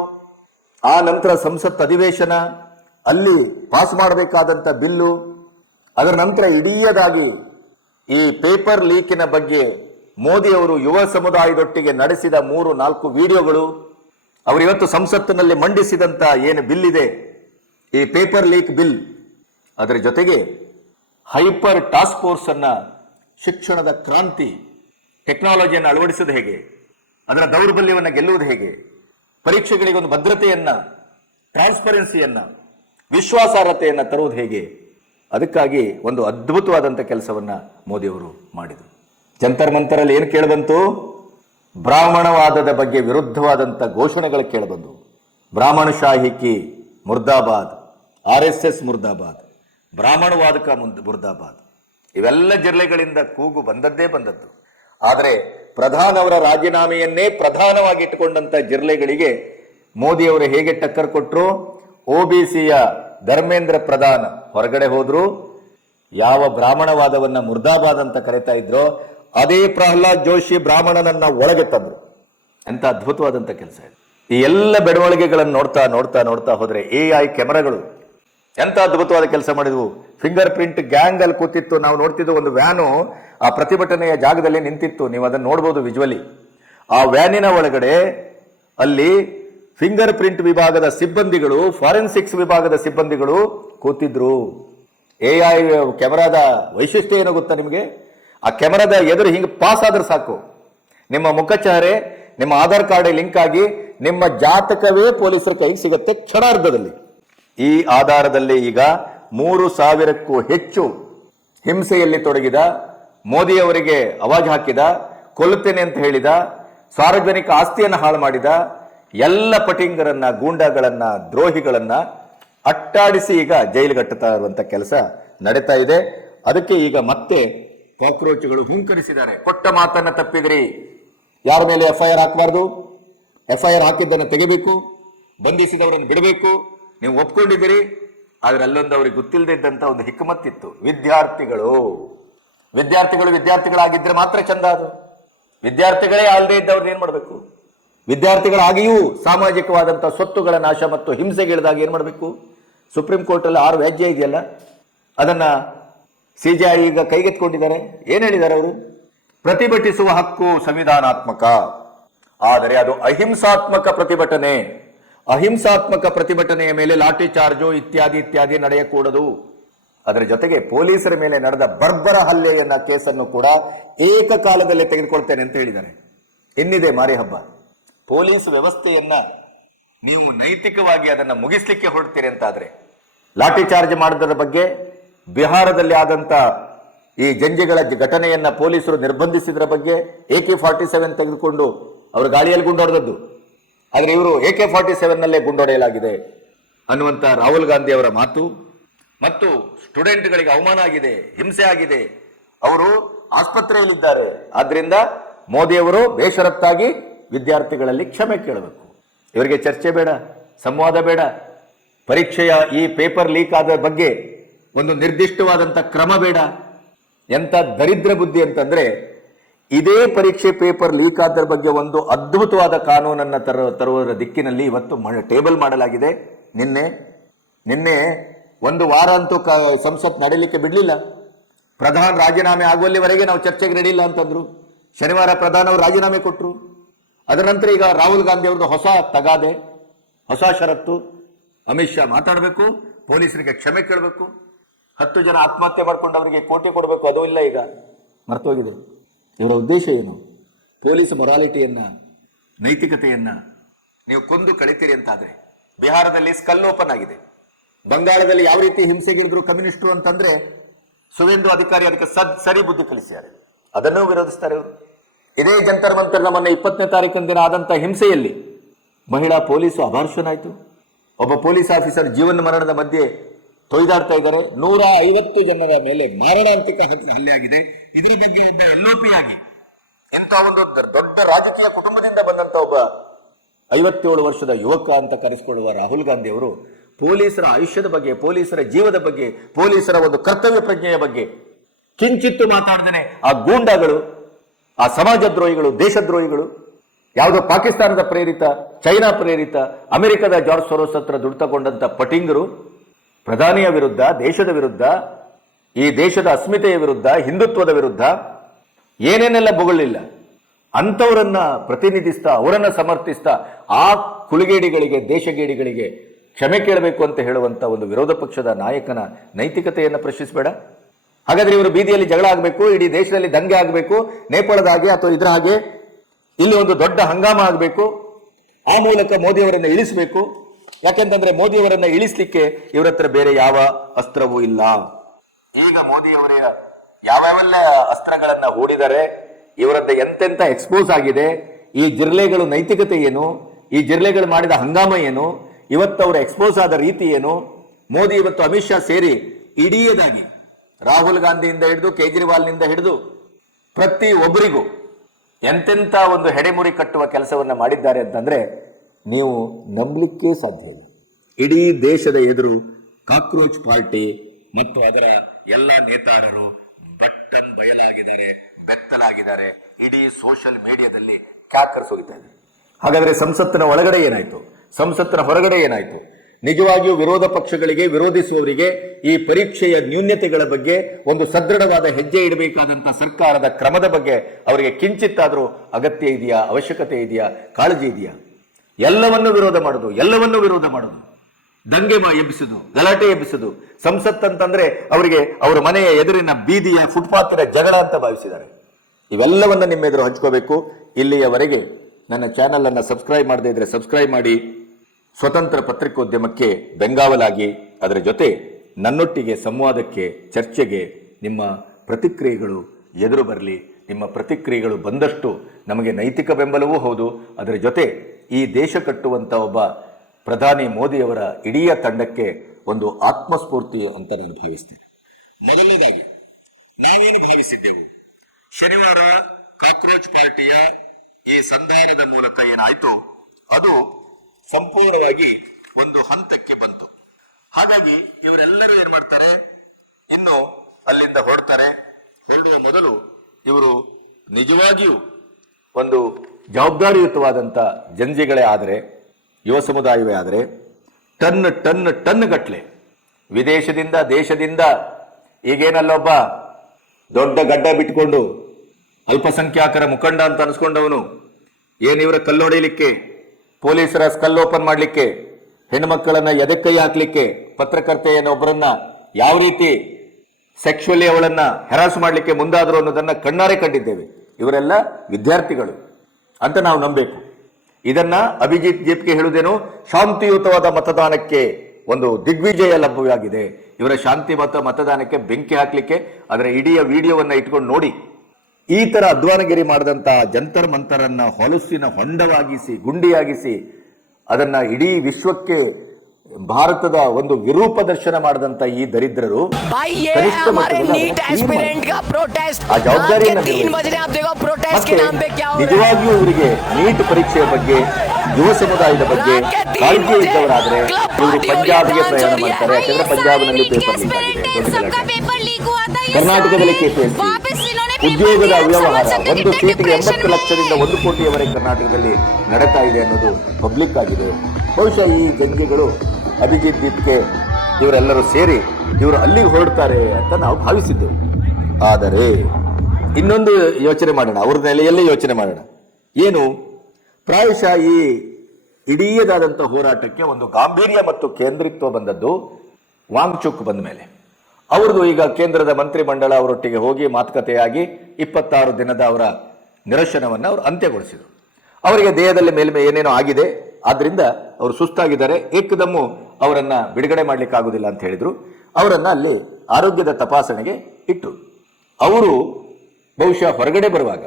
ಆ ನಂತರ ಸಂಸತ್ ಅಧಿವೇಶನ, ಅಲ್ಲಿ ಪಾಸ್ ಮಾಡಬೇಕಾದಂತ ಬಿಲ್ಲು, ಅದರ ನಂತರ ಇಡೀಯದಾಗಿ ಈ ಪೇಪರ್ ಲೀಕಿನ ಬಗ್ಗೆ ಮೋದಿ ಅವರು ಯುವ ಸಮುದಾಯದೊಟ್ಟಿಗೆ ನಡೆಸಿದ 3-4 ವಿಡಿಯೋಗಳು, ಅವರು ಇವತ್ತು ಸಂಸತ್ತಿನಲ್ಲಿ ಮಂಡಿಸಿದಂತ ಏನು ಬಿಲ್ ಇದೆ, ಈ ಪೇಪರ್ ಲೀಕ್ ಬಿಲ್, ಅದರ ಜೊತೆಗೆ ಹೈಪರ್ ಟಾಸ್ಕ್ ಫೋರ್ಸ್ ಅನ್ನ, ಶಿಕ್ಷಣದ ಕ್ರಾಂತಿ, ಟೆಕ್ನಾಲಜಿಯನ್ನು ಅಳವಡಿಸುವುದು ಹೇಗೆ, ಅದರ ದೌರ್ಬಲ್ಯವನ್ನು ಗೆಲ್ಲುವುದು ಹೇಗೆ, ಪರೀಕ್ಷೆಗಳಿಗೆ ಒಂದು ಭದ್ರತೆಯನ್ನ, ಟ್ರಾನ್ಸ್ಪರೆನ್ಸಿಯನ್ನ, ವಿಶ್ವಾಸಾರ್ಹತೆಯನ್ನ ತರುವುದು ಹೇಗೆ, ಅದಕ್ಕಾಗಿ ಒಂದು ಅದ್ಭುತವಾದಂಥ ಕೆಲಸವನ್ನ ಮೋದಿಯವರು ಮಾಡಿದರು. ಜಂತರ್ ಮಂತರಲ್ಲಿ ಏನು ಕೇಳಿಬಂತು? ಬ್ರಾಹ್ಮಣವಾದದ ಬಗ್ಗೆ ವಿರುದ್ಧವಾದಂಥ ಘೋಷಣೆಗಳು ಕೇಳಿಬಂದು, ಬ್ರಾಹ್ಮಣಶಾಹಿಕಿ ಮುರ್ದಾಬಾದ್, RSS ಮುರ್ದಾಬಾದ್, ಬ್ರಾಹ್ಮಣವಾದಕ ಮುರ್ದಾಬಾದ್, ಇವೆಲ್ಲ ಜಿಲ್ಲೆಗಳಿಂದ ಕೂಗು ಬಂದದ್ದು. ಆದರೆ ಪ್ರಧಾನವರ ರಾಜೀನಾಮೆಯನ್ನೇ ಪ್ರಧಾನವಾಗಿ ಇಟ್ಟುಕೊಂಡಂತ ಜಿಲ್ಲೆಗಳಿಗೆ ಮೋದಿಯವರು ಹೇಗೆ ಟಕ್ಕರ್ ಕೊಟ್ಟರು? OBCಯ ಧರ್ಮೇಂದ್ರ ಪ್ರಧಾನ್ ಹೊರಗಡೆ ಹೋದ್ರು, ಯಾವ ಬ್ರಾಹ್ಮಣವಾದವನ್ನ ಮುರ್ದಾಬಾದ್ ಅಂತ ಕರೀತಾ ಇದ್ರೋ ಅದೇ ಪ್ರಹ್ಲಾದ್ ಜೋಶಿ ಬ್ರಾಹ್ಮಣನನ್ನ ಒಳಗೆ ತಂದ್ರು. ಎಂತ ಅದ್ಭುತವಾದಂತ ಕೆಲಸ ಇದೆ. ಈ ಎಲ್ಲ ಬೆಳವಣಿಗೆಗಳನ್ನು ನೋಡ್ತಾ ಹೋದ್ರೆ AI ಕ್ಯಾಮೆರಾಗಳು ಎಂತ ಅದ್ಭುತವಾದ ಕೆಲಸ ಮಾಡಿದ್ವು. ಫಿಂಗರ್ ಪ್ರಿಂಟ್ ಗ್ಯಾಂಗ್ ಅಲ್ಲಿ ಕೂತಿತ್ತು. ನಾವು ನೋಡ್ತಿದ್ದು ಒಂದು ವ್ಯಾನು ಆ ಪ್ರತಿಭಟನೆಯ ಜಾಗದಲ್ಲಿ ನಿಂತಿತ್ತು. ನೀವು ಅದನ್ನು ನೋಡ್ಬೋದು ವಿಜುವಲಿ. ಆ ವ್ಯಾನಿನ ಒಳಗಡೆ ಅಲ್ಲಿ ಫಿಂಗರ್ ಪ್ರಿಂಟ್ ವಿಭಾಗದ ಸಿಬ್ಬಂದಿಗಳು, ಫಾರೆನ್ಸಿಕ್ಸ್ ವಿಭಾಗದ ಸಿಬ್ಬಂದಿಗಳು ಕೂತಿದ್ರು. AI ಕ್ಯಾಮೆರಾದ ವೈಶಿಷ್ಟ್ಯ ಏನೋ ಗೊತ್ತಾ ನಿಮಗೆ? ಆ ಕ್ಯಾಮೆರಾದ ಎದುರು ಹಿಂಗೆ ಪಾಸ್ ಆದ್ರೆ ಸಾಕು, ನಿಮ್ಮ ಮುಖಚಹರೆ, ನಿಮ್ಮ ಆಧಾರ್ ಕಾರ್ಡ್ ಲಿಂಕ್ ಆಗಿ ನಿಮ್ಮ ಜಾತಕವೇ ಪೊಲೀಸರ ಕೈಗೆ ಸಿಗುತ್ತೆ ಕ್ಷಣಾರ್ಧದಲ್ಲಿ. ಈ ಆಧಾರದಲ್ಲಿ ಈಗ 3,000ಕ್ಕೂ ಹೆಚ್ಚು ಹಿಂಸೆಯಲ್ಲಿ ತೊಡಗಿದ, ಮೋದಿಯವರಿಗೆ ಅವಾಜ್ ಹಾಕಿದ, ಕೊಲ್ಲುತ್ತೇನೆ ಅಂತ ಹೇಳಿದ, ಸಾರ್ವಜನಿಕ ಆಸ್ತಿಯನ್ನು ಹಾಳು ಮಾಡಿದ ಎಲ್ಲ ಪಟಿಂಗರನ್ನ, ಗೂಂಡಾಗಳನ್ನ, ದ್ರೋಹಿಗಳನ್ನ ಅಟ್ಟಾಡಿಸಿ ಈಗ ಜೈಲಿಗಟ್ಟುತ್ತಾ ಇರುವಂತ ಕೆಲಸ ನಡೀತಾ ಇದೆ. ಅದಕ್ಕೆ ಈಗ ಮತ್ತೆ ಕಾಕ್ರೋಚ್ಗಳು ಹುಂಕರಿಸಿದ್ದಾರೆ. ಕೊಟ್ಟ ಮಾತನ್ನ ತಪ್ಪಿದ್ರಿ, ಯಾರ ಮೇಲೆ FIR ಹಾಕಬಾರ್ದು, FIR ಹಾಕಿದ್ದನ್ನು ತೆಗಿಬೇಕು, ಬಂಧಿಸಿದವರನ್ನು ಬಿಡಬೇಕು, ನೀವು ಒಪ್ಕೊಂಡಿದ್ದೀರಿ. ಆದ್ರೆ ಅಲ್ಲೊಂದು ಅವ್ರಿಗೆ ಗೊತ್ತಿಲ್ಲದೆ ಇದ್ದಂತ ಒಂದು ಹಿಕ್ಮತ್ತಿತ್ತು. ವಿದ್ಯಾರ್ಥಿಗಳಾಗಿದ್ರೆ ಮಾತ್ರ ಚಂದ. ಅದು ವಿದ್ಯಾರ್ಥಿಗಳೇ ಅಲ್ಲದೆ ಇದ್ದವ್ರನ್ನ ಏನ್ ಮಾಡಬೇಕು? ವಿದ್ಯಾರ್ಥಿಗಳಾಗಿಯೂ ಸಾಮಾಜಿಕವಾದಂಥ ಸ್ವತ್ತುಗಳ ನಾಶ ಮತ್ತು ಹಿಂಸೆಗಿಳಿದಾಗ ಏನ್ ಮಾಡಬೇಕು? ಸುಪ್ರೀಂ ಕೋರ್ಟ್ ಅಲ್ಲಿ 6 ವ್ಯಾಜ್ಯ ಇದೆಯಲ್ಲ, ಅದನ್ನ CJI ಈಗ ಕೈಗೆತ್ಕೊಂಡಿದ್ದಾರೆ. ಏನ್ ಹೇಳಿದ್ದಾರೆ ಅವರು? ಪ್ರತಿಭಟಿಸುವ ಹಕ್ಕು ಸಂವಿಧಾನಾತ್ಮಕ, ಆದರೆ ಅದು ಅಹಿಂಸಾತ್ಮಕ ಪ್ರತಿಭಟನೆ. ಅಹಿಂಸಾತ್ಮಕ ಪ್ರತಿಭಟನೆಯ ಮೇಲೆ ಲಾಠಿ ಚಾರ್ಜು ಇತ್ಯಾದಿ ನಡೆಯಕೂಡದು. ಅದರ ಜೊತೆಗೆ ಪೊಲೀಸರ ಮೇಲೆ ನಡೆದ ಬರ್ಬರ ಹಲ್ಲೆಯನ್ನ ಕೇಸನ್ನು ಕೂಡ ಏಕಕಾಲದಲ್ಲಿ ತೆಗೆದುಕೊಳ್ತೇನೆ ಅಂತ ಹೇಳಿದ್ದಾರೆ. ಇನ್ನಿದೆ ಮಾರಿ ಹಬ್ಬ. ಪೊಲೀಸ್ ವ್ಯವಸ್ಥೆಯನ್ನ ನೀವು ನೈತಿಕವಾಗಿ ಅದನ್ನ ಮುಗಿಸ್ಲಿಕ್ಕೆ ಹೊರಡ್ತೀರಿ ಅಂತಾದ್ರೆ, ಲಾಠಿ ಚಾರ್ಜ್ ಮಾಡಿದ್ರ ಬಗ್ಗೆ, ಬಿಹಾರದಲ್ಲಿ ಆದಂತ ಈ ಜಂಜೆಗಳ ಘಟನೆಯನ್ನ ಪೊಲೀಸರು ನಿರ್ಬಂಧಿಸಿದ್ರ ಬಗ್ಗೆ, AK-47 ತೆಗೆದುಕೊಂಡು ಅವರು ಗಾಳಿಯಲ್ಲಿ ಗುಂಡೊಡೆದದ್ದು, ಆದ್ರೆ ಇವರು AK-47 ನಲ್ಲೇ ಗುಂಡೊಡೆಯಲಾಗಿದೆ ಅನ್ನುವಂತ ರಾಹುಲ್ ಗಾಂಧಿ ಅವರ ಮಾತು, ಮತ್ತು ಸ್ಟೂಡೆಂಟ್ಗಳಿಗೆ ಅವಮಾನ ಆಗಿದೆ, ಹಿಂಸೆ ಆಗಿದೆ, ಅವರು ಆಸ್ಪತ್ರೆಯಲ್ಲಿದ್ದಾರೆ. ಆದ್ರಿಂದ ಮೋದಿಯವರು ಬೇಷರತ್ತಾಗಿ ವಿದ್ಯಾರ್ಥಿಗಳಲ್ಲಿ ಕ್ಷಮೆ ಕೇಳಬೇಕು. ಇವರಿಗೆ ಚರ್ಚೆ ಬೇಡ, ಸಂವಾದ ಬೇಡ. ಪರೀಕ್ಷೆಯ ಈ ಪೇಪರ್ ಲೀಕ್ ಆದ ಬಗ್ಗೆ ಒಂದು ನಿರ್ದಿಷ್ಟವಾದಂಥ ಕ್ರಮ ಬೇಡ. ಎಂಥ ದರಿದ್ರ ಬುದ್ಧಿ ಅಂತಂದ್ರೆ, ಇದೇ ಪರೀಕ್ಷೆ ಪೇಪರ್ ಲೀಕ್ ಆದ ಬಗ್ಗೆ ಒಂದು ಅದ್ಭುತವಾದ ಕಾನೂನನ್ನು ತರುವುದರ ದಿಕ್ಕಿನಲ್ಲಿ ಇವತ್ತು ಟೇಬಲ್ ಮಾಡಲಾಗಿದೆ. ನಿನ್ನೆ ಒಂದು ವಾರ ಅಂತೂ ಸಂಸತ್ ನಡೀಲಿಕ್ಕೆ ಬಿಡಲಿಲ್ಲ. ಪ್ರಧಾನ್ ರಾಜೀನಾಮೆ ಆಗುವಲ್ಲಿವರೆಗೆ ನಾವು ಚರ್ಚೆಗೆ ನಡೀಲ್ಲ ಅಂತಂದ್ರು. ಶನಿವಾರ ಪ್ರಧಾನ್ ಅವರು ರಾಜೀನಾಮೆ ಕೊಟ್ಟರು. ಅದರ ನಂತರ ಈಗ ರಾಹುಲ್ ಗಾಂಧಿ ಅವ್ರದ್ದು ಹೊಸ ತಗಾದೆ, ಹೊಸ ಷರತ್ತು. ಅಮಿತ್ ಶಾ ಮಾತಾಡಬೇಕು, ಪೊಲೀಸರಿಗೆ ಕ್ಷಮೆ ಕೇಳಬೇಕು, 10 ಜನ ಆತ್ಮಹತ್ಯೆ ಮಾಡ್ಕೊಂಡವರಿಗೆ ಕೋಟಿ ಕೊಡಬೇಕು, ಅದು ಇಲ್ಲ, ಈಗ ಮರ್ತೋಗಿದೆ. ಇವರ ಉದ್ದೇಶ ಏನು? ಪೊಲೀಸ್ ಮೊರಾಲಿಟಿಯನ್ನ, ನೈತಿಕತೆಯನ್ನ ನೀವು ಕೊಂದು ಕಳಿತೀರಿ ಅಂತಾದ್ರೆ. ಬಿಹಾರದಲ್ಲಿ ಸ್ಕಲ್ ಓಪನ್ ಆಗಿದೆ. ಬಂಗಾಳದಲ್ಲಿ ಯಾವ ರೀತಿ ಹಿಂಸೆಗಿಳಿದ್ರು ಕಮ್ಯುನಿಸ್ಟರು ಅಂತಂದ್ರೆ ಸುವೇಂದು ಅಧಿಕಾರಿ ಅದಕ್ಕೆ ಸರಿ ಬುದ್ಧಿ ಕಲಿಸಿದ್ದಾರೆ. ಅದನ್ನೂ ವಿರೋಧಿಸ್ತಾರೆ ಅವರು. ಇದೇ ಜಂತರ್ ಮಂತರ್ ನಮ್ಮನ್ನ 20ನೇ ತಾರೀಕಿನ ದಿನ ಆದಂತಹ ಹಿಂಸೆಯಲ್ಲಿ ಮಹಿಳಾ ಪೊಲೀಸು ಅಭಾರ್ಷನಾಯಿತು. ಒಬ್ಬ ಪೊಲೀಸ್ ಆಫೀಸರ್ ಜೀವನ ಮರಣದ ಮಧ್ಯೆ ತೊಯ್ದಾಡ್ತಾ ಇದ್ದಾರೆ. 150 ಜನರ ಮೇಲೆ ಮಾರಣಾಂತಿಕ ಹಲ್ಲೆ ಆಗಿದೆ. ಇದರ ಬಗ್ಗೆ ಒಬ್ಬ LOP ಆಗಿ ಇಂಥ ಒಂದು ದೊಡ್ಡ ರಾಜಕೀಯ ಕುಟುಂಬದಿಂದ ಬಂದಂತ ಒಬ್ಬ 57 ವರ್ಷದ ಯುವಕ ಅಂತ ಕರೆಸಿಕೊಳ್ಳುವ ರಾಹುಲ್ ಗಾಂಧಿ ಅವರು ಪೊಲೀಸರ ಆಯುಷ್ಯದ ಬಗ್ಗೆ, ಪೊಲೀಸರ ಜೀವದ ಬಗ್ಗೆ, ಪೊಲೀಸರ ಒಂದು ಕರ್ತವ್ಯ ಪ್ರಜ್ಞೆಯ ಬಗ್ಗೆ ಕಿಂಚಿತ್ತು ಮಾತಾಡ್ದೇನೆ ಆ ಗೂಂಡಾಗಳು, ಆ ಸಮಾಜ ದ್ರೋಹಿಗಳು, ದೇಶದ್ರೋಹಿಗಳು, ಯಾವುದೋ ಪಾಕಿಸ್ತಾನದ ಪ್ರೇರಿತ, ಚೈನಾ ಪ್ರೇರಿತ, ಅಮೆರಿಕದ ಜಾರ್ಜ್ ಸೊರೋಸ್ ಹತ್ರ ದುಡ್ಡು ತಗೊಂಡಂತ ಪಟಿಂಗರು ಪ್ರಧಾನಿಯ ವಿರುದ್ಧ, ದೇಶದ ವಿರುದ್ಧ, ಈ ದೇಶದ ಅಸ್ಮಿತೆಯ ವಿರುದ್ಧ, ಹಿಂದುತ್ವದ ವಿರುದ್ಧ ಏನೇನೆಲ್ಲ ಬೊಗಳಿಲ್ಲ ಅಂಥವರನ್ನ ಪ್ರತಿನಿಧಿಸ್ತಾ, ಅವರನ್ನ ಸಮರ್ಥಿಸ್ತಾ ಆ ಕುಲಗೇಡಿಗಳಿಗೆ, ದೇಶಗೇಡಿಗಳಿಗೆ ಕ್ಷಮೆ ಕೇಳಬೇಕು ಅಂತ ಹೇಳುವಂತ ಒಂದು ವಿರೋಧ ಪಕ್ಷದ ನಾಯಕನ ನೈತಿಕತೆಯನ್ನು ಪ್ರಶ್ನಿಸಬೇಡ. ಹಾಗಾದ್ರೆ ಇವರು ಬೀದಿಯಲ್ಲಿ ಜಗಳ ಆಗಬೇಕು, ಇಡೀ ದೇಶದಲ್ಲಿ ದಂಗೆ ಆಗಬೇಕು, ನೇಪಾಳದ ಹಾಗೆ ಅಥವಾ ಇದರ ಹಾಗೆ ಇಲ್ಲಿ ಒಂದು ದೊಡ್ಡ ಹಂಗಾಮ ಆಗಬೇಕು, ಆ ಮೂಲಕ ಮೋದಿಯವರನ್ನ ಇಳಿಸಬೇಕು. ಯಾಕೆಂತಂದ್ರೆ ಮೋದಿಯವರನ್ನ ಇಳಿಸ್ಲಿಕ್ಕೆ ಇವರ ಹತ್ರ ಬೇರೆ ಯಾವ ಅಸ್ತ್ರವೂ ಇಲ್ಲ. ಈಗ ಮೋದಿಯವರ ಯಾವ್ಯಾವೆಲ್ಲ ಅಸ್ತ್ರಗಳನ್ನ ಹೂಡಿದರೆ, ಇವರದ್ದ ಎಂತೆಂತ ಎಕ್ಸ್ಪೋಸ್ ಆಗಿದೆ, ಈ ಜಿರ್ಲೆಗಳು ನೈತಿಕತೆ ಏನು, ಈ ಜಿರ್ಲೆಗಳು ಮಾಡಿದ ಹಂಗಾಮ ಏನು, ಇವತ್ತು ಅವರ ಎಕ್ಸ್ಪೋಸ್ ಆದ ರೀತಿ ಏನು. ಮೋದಿ ಇವತ್ತು ಅಮಿತ್ ಶಾ ಸೇರಿ ಇಡೀದಾಗಿ ರಾಹುಲ್ ಗಾಂಧಿಯಿಂದ ಹಿಡಿದು ಕೇಜ್ರಿವಾಲ್ನಿಂದ ಹಿಡಿದು ಪ್ರತಿ ಒಬ್ಬರಿಗೂ ಎಂತೆಂತ ಒಂದು ಹೆಡೆಮುರಿ ಕಟ್ಟುವ ಕೆಲಸವನ್ನ ಮಾಡಿದ್ದಾರೆ ಅಂತಂದ್ರೆ ನೀವು ನಂಬಲಿಕ್ಕೆ ಸಾಧ್ಯ ಇಲ್ಲ. ಇಡೀ ದೇಶದ ಎದುರು ಕಾಕ್ರೋಚ್ ಪಾರ್ಟಿ ಮತ್ತು ಅದರ ಎಲ್ಲ ನೇತಾರರು ಬಟ್ಟನ್ ಬಯಲಾಗಿದ್ದಾರೆ, ಬೆತ್ತಲಾಗಿದ್ದಾರೆ. ಇಡೀ ಸೋಷಿಯಲ್ ಮೀಡಿಯಾದಲ್ಲಿ ಕ್ಯಾಕರಿಸೋಗಿದ್ದಾರೆ. ಹಾಗಾದ್ರೆ ಸಂಸತ್ತಿನ ಒಳಗಡೆ ಏನಾಯ್ತು, ಸಂಸತ್ತಿನ ಹೊರಗಡೆ ಏನಾಯ್ತು? ನಿಜವಾಗಿಯೂ ವಿರೋಧ ಪಕ್ಷಗಳಿಗೆ, ವಿರೋಧಿಸುವವರಿಗೆ ಈ ಪರೀಕ್ಷೆಯ ನ್ಯೂನ್ಯತೆಗಳ ಬಗ್ಗೆ ಒಂದು ಸದೃಢವಾದ ಹೆಜ್ಜೆ ಇಡಬೇಕಾದಂತಹ ಸರ್ಕಾರದ ಕ್ರಮದ ಬಗ್ಗೆ ಅವರಿಗೆ ಕಿಂಚಿತ್ತಾದರೂ ಅಗತ್ಯ ಇದೆಯಾ, ಅವಶ್ಯಕತೆ ಇದೆಯಾ, ಕಾಳಜಿ ಇದೆಯಾ? ಎಲ್ಲವನ್ನೂ ವಿರೋಧ ಮಾಡೋದು, ದಂಗೆ ಎಬ್ಬಿಸುದು, ಗಲಾಟೆ ಎಬ್ಬಿಸುದು. ಸಂಸತ್ ಅಂತಂದ್ರೆ ಅವರಿಗೆ ಅವರ ಮನೆಯ ಎದುರಿನ ಬೀದಿಯ ಫುಟ್ಪಾತಿನ ಜಗಳ ಅಂತ ಭಾವಿಸಿದ್ದಾರೆ. ಇವೆಲ್ಲವನ್ನ ನಿಮ್ಮ ಎದುರು ಹಂಚ್ಕೋಬೇಕು. ಇಲ್ಲಿಯವರೆಗೆ ನನ್ನ ಚಾನೆಲ್ ಅನ್ನು ಸಬ್ಸ್ಕ್ರೈಬ್ ಮಾಡದೇ ಇದ್ರೆ ಸಬ್ಸ್ಕ್ರೈಬ್ ಮಾಡಿ. ಸ್ವತಂತ್ರ ಪತ್ರಿಕೋದ್ಯಮಕ್ಕೆ ಬೆಂಗಾವಲಾಗಿ, ಅದರ ಜೊತೆ ನನ್ನೊಟ್ಟಿಗೆ ಸಂವಾದಕ್ಕೆ, ಚರ್ಚೆಗೆ ನಿಮ್ಮ ಪ್ರತಿಕ್ರಿಯೆಗಳು ಎದುರು ಬರಲಿ. ನಿಮ್ಮ ಪ್ರತಿಕ್ರಿಯೆಗಳು ಬಂದಷ್ಟು ನಮಗೆ ನೈತಿಕ ಬೆಂಬಲವೂ ಹೌದು. ಅದರ ಜೊತೆ ಈ ದೇಶ ಕಟ್ಟುವಂಥ ಒಬ್ಬ ಪ್ರಧಾನಿ ಮೋದಿಯವರ ಇಡೀ ತಂಡಕ್ಕೆ ಒಂದು ಆತ್ಮಸ್ಫೂರ್ತಿ ಅಂತ ನಾನು ಭಾವಿಸ್ತೇನೆ. ಮೊದಲನೇದಾಗಿ ನಾವೇನು ಭಾವಿಸಿದ್ದೆವು, ಶನಿವಾರ ಕಾಕ್ರೋಚ್ ಪಾರ್ಟಿಯ ಈ ಸಂಧಾನದ ಮೂಲಕ ಏನಾಯ್ತು ಅದು ಸಂಪೂರ್ಣವಾಗಿ ಒಂದು ಹಂತಕ್ಕೆ ಬಂತು. ಹಾಗಾಗಿ ಇವರೆಲ್ಲರೂ ಏನ್ ಮಾಡ್ತಾರೆ, ಇನ್ನು ಅಲ್ಲಿಂದ ಹೊರಡುವ ಮೊದಲು ಇವರು ನಿಜವಾಗಿಯೂ ಒಂದು ಜವಾಬ್ದಾರಿಯುತವಾದಂಥ ಜನಜಿಗಳೇ ಆದರೆ, ಯುವ ಸಮುದಾಯವೇ ಆದರೆ ಟನ್ ಗಟ್ಲೆ ವಿದೇಶದಿಂದ, ದೇಶದಿಂದ, ಈಗೇನಲ್ಲೊಬ್ಬ ದೊಡ್ಡ ಗಡ್ಡ ಬಿಟ್ಕೊಂಡು ಅಲ್ಪಸಂಖ್ಯಾತರ ಮುಖಂಡ ಅಂತ ಅನ್ಸ್ಕೊಂಡವನು ಏನಿವರ ಕಲ್ಲೊಡಿಲಿಕ್ಕೆ, ಪೊಲೀಸರ ಸ್ಕಲ್ ಓಪನ್ ಮಾಡಲಿಕ್ಕೆ, ಹೆಣ್ಮಕ್ಕಳನ್ನ ಎದೆಕೈ ಹಾಕ್ಲಿಕ್ಕೆ, ಪತ್ರಕರ್ತೆಯನ್ನು ಒಬ್ಬರನ್ನ ಯಾವ ರೀತಿ ಸೆಕ್ಸುವಲಿ ಅವಳನ್ನ ಹೆರಾಸ್ ಮಾಡಲಿಕ್ಕೆ ಮುಂದಾದ್ರು ಅನ್ನೋದನ್ನ ಕಣ್ಣಾರೆ ಕಂಡಿದ್ದೇವೆ. ಇವರೆಲ್ಲ ವಿದ್ಯಾರ್ಥಿಗಳು ಅಂತ ನಾವು ನಂಬಬೇಕು. ಇದನ್ನ ಅಭಿಜಿತ್ ಜೇಪ್ಗೆ ಹೇಳುವುದೇನು, ಶಾಂತಿಯುತವಾದ ಮತದಾನಕ್ಕೆ ಒಂದು ದಿಗ್ವಿಜಯ ಲಭ್ಯವಾಗಿದೆ. ಇವರ ಶಾಂತಿ ಮತದಾನಕ್ಕೆ ಬೆಂಕಿ ಹಾಕ್ಲಿಕ್ಕೆ ಅದರ ಇಡೀ ವಿಡಿಯೋವನ್ನ ಇಟ್ಕೊಂಡು ನೋಡಿ. ಈ ತರ ಅಧ್ವಾನಗಿರಿ ಮಾಡಿದಂತಹ ಜಂತರ್ ಮಂತರನ್ನ ಹೊಲಸಿನ ಹೊಂಡವಾಗಿಸಿ, ಗುಂಡಿಯಾಗಿಸಿ, ಅದನ್ನ ಇಡೀ ವಿಶ್ವಕ್ಕೆ ಭಾರತದ ಒಂದು ವಿರೂಪ ದರ್ಶನ ಮಾಡಿದಂತ ಈ ದರಿದ್ರರು ಕನಿಷ್ಠ ಮಟ್ಟದಲ್ಲಿ ಆ ಜವಾಬ್ದಾರಿಯನ್ನು ಮತ್ತೆ ನಿಜವಾಗಿಯೂ ಇವರಿಗೆ ನೀಟ್ ಪರೀಕ್ಷೆಯ ಬಗ್ಗೆ ಯುವ ಸಮುದಾಯದ ಬಗ್ಗೆ ಕಾಳಜಿ ಇದ್ದವರಾದ್ರೆ ಇವರು ಪಂಜಾಬ್ಗೆ ಪ್ರಯಾಣ ಮಾಡ್ತಾರೆ. ಯಾಕಂದ್ರೆ ಪಂಜಾಬ್ನಲ್ಲಿ ಪೇಪರ್ ಲೀಕ್ ಆಗಿದೆ, ಕರ್ನಾಟಕದಲ್ಲಿ ಕೆಪಿಎಸ್ಸಿ ಉದ್ಯೋಗದ ವ್ಯವಹಾರ 1 ಸೀಟಿಗೆ 80 ಲಕ್ಷದಿಂದ 1 ಕೋಟಿಯವರೆಗೆ ಕರ್ನಾಟಕದಲ್ಲಿ ನಡೀತಾ ಇದೆ ಅನ್ನೋದು ಪಬ್ಲಿಕ್ ಆಗಿದೆ. ಬಹುಶಃ ಈ ಗಂಗೆಗಳು ಅಭಿಜಿತ್ ದೀಪ್ಗೆ ಇವರೆಲ್ಲರೂ ಸೇರಿ ಇವರು ಅಲ್ಲಿಗೆ ಹೊರಡ್ತಾರೆ ಅಂತ ನಾವು ಭಾವಿಸಿದ್ದೆವು. ಆದರೆ ಇನ್ನೊಂದು ಯೋಚನೆ ಮಾಡೋಣ, ಅವ್ರ ನೆಲೆಯಲ್ಲೇ ಯೋಚನೆ ಮಾಡೋಣ. ಏನು ಪ್ರಾಯಶಃ ಈ ಇಡೀದಾದಂಥ ಹೋರಾಟಕ್ಕೆ ಒಂದು ಗಾಂಭೀರ್ಯ ಮತ್ತು ಕೇಂದ್ರಿತ್ವ ಬಂದದ್ದು ವಾಂಗ್ಚುಕ್ ಬಂದ ಮೇಲೆ. ಅವ್ರದ್ದು ಈಗ ಕೇಂದ್ರದ ಮಂತ್ರಿಮಂಡಲ ಅವರೊಟ್ಟಿಗೆ ಹೋಗಿ ಮಾತುಕತೆಯಾಗಿ 26 ದಿನದ ಅವರ ನಿರಶನವನ್ನು ಅವರು ಅಂತ್ಯಗೊಳಿಸಿದರು. ಅವರಿಗೆ ದೇಹದಲ್ಲಿ ಮೇಲ್ಮೆ ಏನೇನೋ ಆಗಿದೆ, ಆದ್ರಿಂದ ಅವರು ಸುಸ್ತಾಗಿದ್ದಾರೆ, ಏಕದಮ್ಮು ಅವರನ್ನ ಬಿಡುಗಡೆ ಮಾಡ್ಲಿಕ್ಕೆ ಆಗುದಿಲ್ಲ ಅಂತ ಹೇಳಿದ್ರು. ಅವರನ್ನ ಅಲ್ಲಿ ಆರೋಗ್ಯದ ತಪಾಸಣೆಗೆ ಇಟ್ಟರು. ಅವರು ಬಹುಶಃ ಹೊರಗಡೆ ಬರುವಾಗ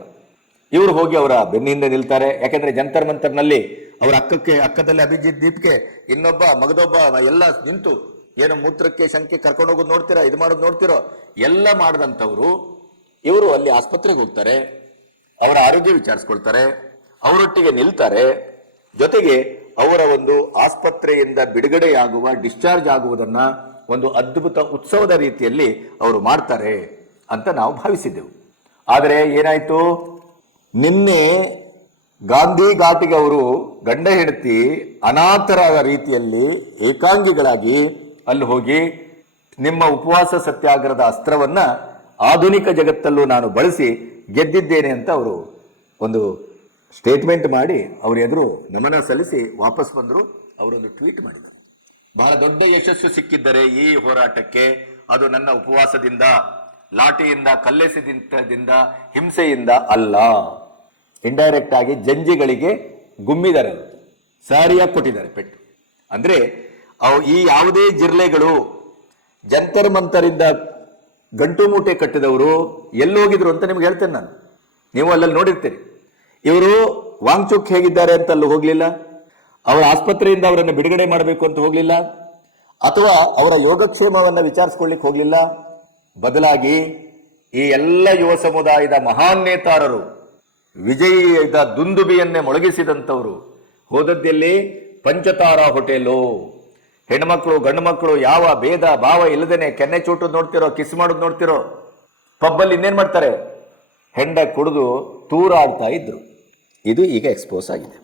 ಇವರು ಹೋಗಿ ಅವರ ಬೆನ್ನಿಂದ ನಿಲ್ತಾರೆ. ಯಾಕೆಂದ್ರೆ ಜಂತರ್ ಮಂತರ್ನಲ್ಲಿ ಅವರ ಅಕ್ಕದಲ್ಲಿ ಅಭಿಜಿತ್ ದೀಪ್ಗೆ ಇನ್ನೊಬ್ಬ ಮಗದೊಬ್ಬ ಎಲ್ಲ ನಿಂತು ಏನೋ ಮೂತ್ರಕ್ಕೆ ಶಂಕೆ ಕರ್ಕೊಂಡು ಹೋಗೋದು ನೋಡ್ತೀರಾ, ಇದು ಮಾಡೋದು ನೋಡ್ತಿರೋ, ಎಲ್ಲ ಮಾಡದಂತವ್ರು ಇವರು ಅಲ್ಲಿ ಆಸ್ಪತ್ರೆಗೆ ಹೋಗ್ತಾರೆ, ಅವರ ಆರೋಗ್ಯ ವಿಚಾರಿಸ್ಕೊಳ್ತಾರೆ, ಅವರೊಟ್ಟಿಗೆ ನಿಲ್ತಾರೆ. ಜೊತೆಗೆ ಅವರ ಒಂದು ಆಸ್ಪತ್ರೆಯಿಂದ ಬಿಡುಗಡೆಯಾಗುವ ಡಿಸ್ಚಾರ್ಜ್ ಆಗುವುದನ್ನ ಒಂದು ಅದ್ಭುತ ಉತ್ಸವದ ರೀತಿಯಲ್ಲಿ ಅವರು ಮಾಡ್ತಾರೆ ಅಂತ ನಾವು ಭಾವಿಸಿದ್ದೆವು. ಆದರೆ ಏನಾಯ್ತು, ನಿನ್ನೆ ಗಾಂಧಿ ಘಾಟಿಗೆ ಅವರು ಗಂಡ ಹೆಂಡತಿ ಅನಾಥರ ರೀತಿಯಲ್ಲಿ ಏಕಾಂಗಿಗಳಾಗಿ ಅಲ್ಲಿ ಹೋಗಿ ನಿಮ್ಮ ಉಪವಾಸ ಸತ್ಯಾಗ್ರಹದ ಅಸ್ತ್ರವನ್ನ ಆಧುನಿಕ ಜಗತ್ತಲ್ಲೂ ನಾನು ಬಳಸಿ ಗೆದ್ದಿದ್ದೇನೆ ಅಂತ ಅವರು ಒಂದು ಸ್ಟೇಟ್ಮೆಂಟ್ ಮಾಡಿ ಅವ್ರ ಎದುರು ನಮನ ಸಲ್ಲಿಸಿ ವಾಪಸ್ ಬಂದರು. ಅವರೊಂದು ಟ್ವೀಟ್ ಮಾಡಿದರು, ಬಹಳ ದೊಡ್ಡ ಯಶಸ್ಸು ಸಿಕ್ಕಿದ್ದರೆ ಈ ಹೋರಾಟಕ್ಕೆ ಅದು ನನ್ನ ಉಪವಾಸದಿಂದ, ಲಾಠಿಯಿಂದ, ಕಲ್ಲೆಸೆದಿಂದ, ಹಿಂಸೆಯಿಂದ ಅಲ್ಲ. ಇಂಡೈರೆಕ್ಟ್ ಆಗಿ ಜಂಜಿಗಳಿಗೆ ಗುಮ್ಮಿದ್ದಾರೆ, ಸಾರಿಯಾಗಿ ಕೊಟ್ಟಿದ್ದಾರೆ ಪೆಟ್ಟು. ಅಂದ್ರೆ ಈ ಯಾವುದೇ ಜಿರ್ಲೆಗಳು ಜಂತರ್ ಮಂತರಿಂದ ಗಂಟು ಮೂಟೆ ಕಟ್ಟಿದವರು ಎಲ್ಲೋಗಿದ್ರು ಅಂತ ನಿಮ್ಗೆ ಹೇಳ್ತೇನೆ ನಾನು, ನೀವು ಅಲ್ಲಲ್ಲಿ ನೋಡಿರ್ತೀರಿ. ಇವರು ವಾಂಗ್ಚುಕ್ ಹೇಗಿದ್ದಾರೆ ಅಂತ ಅಲ್ಲಿ ಹೋಗ್ಲಿಲ್ಲ, ಅವರ ಆಸ್ಪತ್ರೆಯಿಂದ ಅವರನ್ನು ಬಿಡುಗಡೆ ಮಾಡಬೇಕು ಅಂತ ಹೋಗ್ಲಿಲ್ಲ, ಅಥವಾ ಅವರ ಯೋಗಕ್ಷೇಮವನ್ನ ವಿಚಾರಿಸ್ಕೊಳ್ಳಿಕ್ಕೆ ಹೋಗ್ಲಿಲ್ಲ. ಬದಲಾಗಿ ಈ ಎಲ್ಲ ಯುವ ಸಮುದಾಯದ ಮಹಾನ್ ನೇತಾರರು, ವಿಜಯದ ದುಂದುಬಿಯನ್ನೇ ಮೊಳಗಿಸಿದಂಥವರು ಹೋದದ್ದಲ್ಲಿ ಪಂಚತಾರಾ ಹೋಟೆಲು. ಹೆಣ್ಮಕ್ಳು ಗಂಡು ಮಕ್ಕಳು ಯಾವ ಭೇದ ಭಾವ ಇಲ್ಲದೇನೆ ಕೆನ್ನೆ ಚೂಟೋದು ನೋಡ್ತಿರೋ, ಕಿಸ್ ಮಾಡೋದು ನೋಡ್ತಿರೋ. ಪಬ್ಬಲ್ಲಿ ಇನ್ನೇನ್ ಮಾಡ್ತಾರೆ, ಹೆಂಡ ಕುಡಿದು ತೂರಾಡ್ತಾ ಇದ್ರು. ಇದು ಈಗ ಎಕ್ಸ್ಪೋಸ್ ಆಗಿದೆ.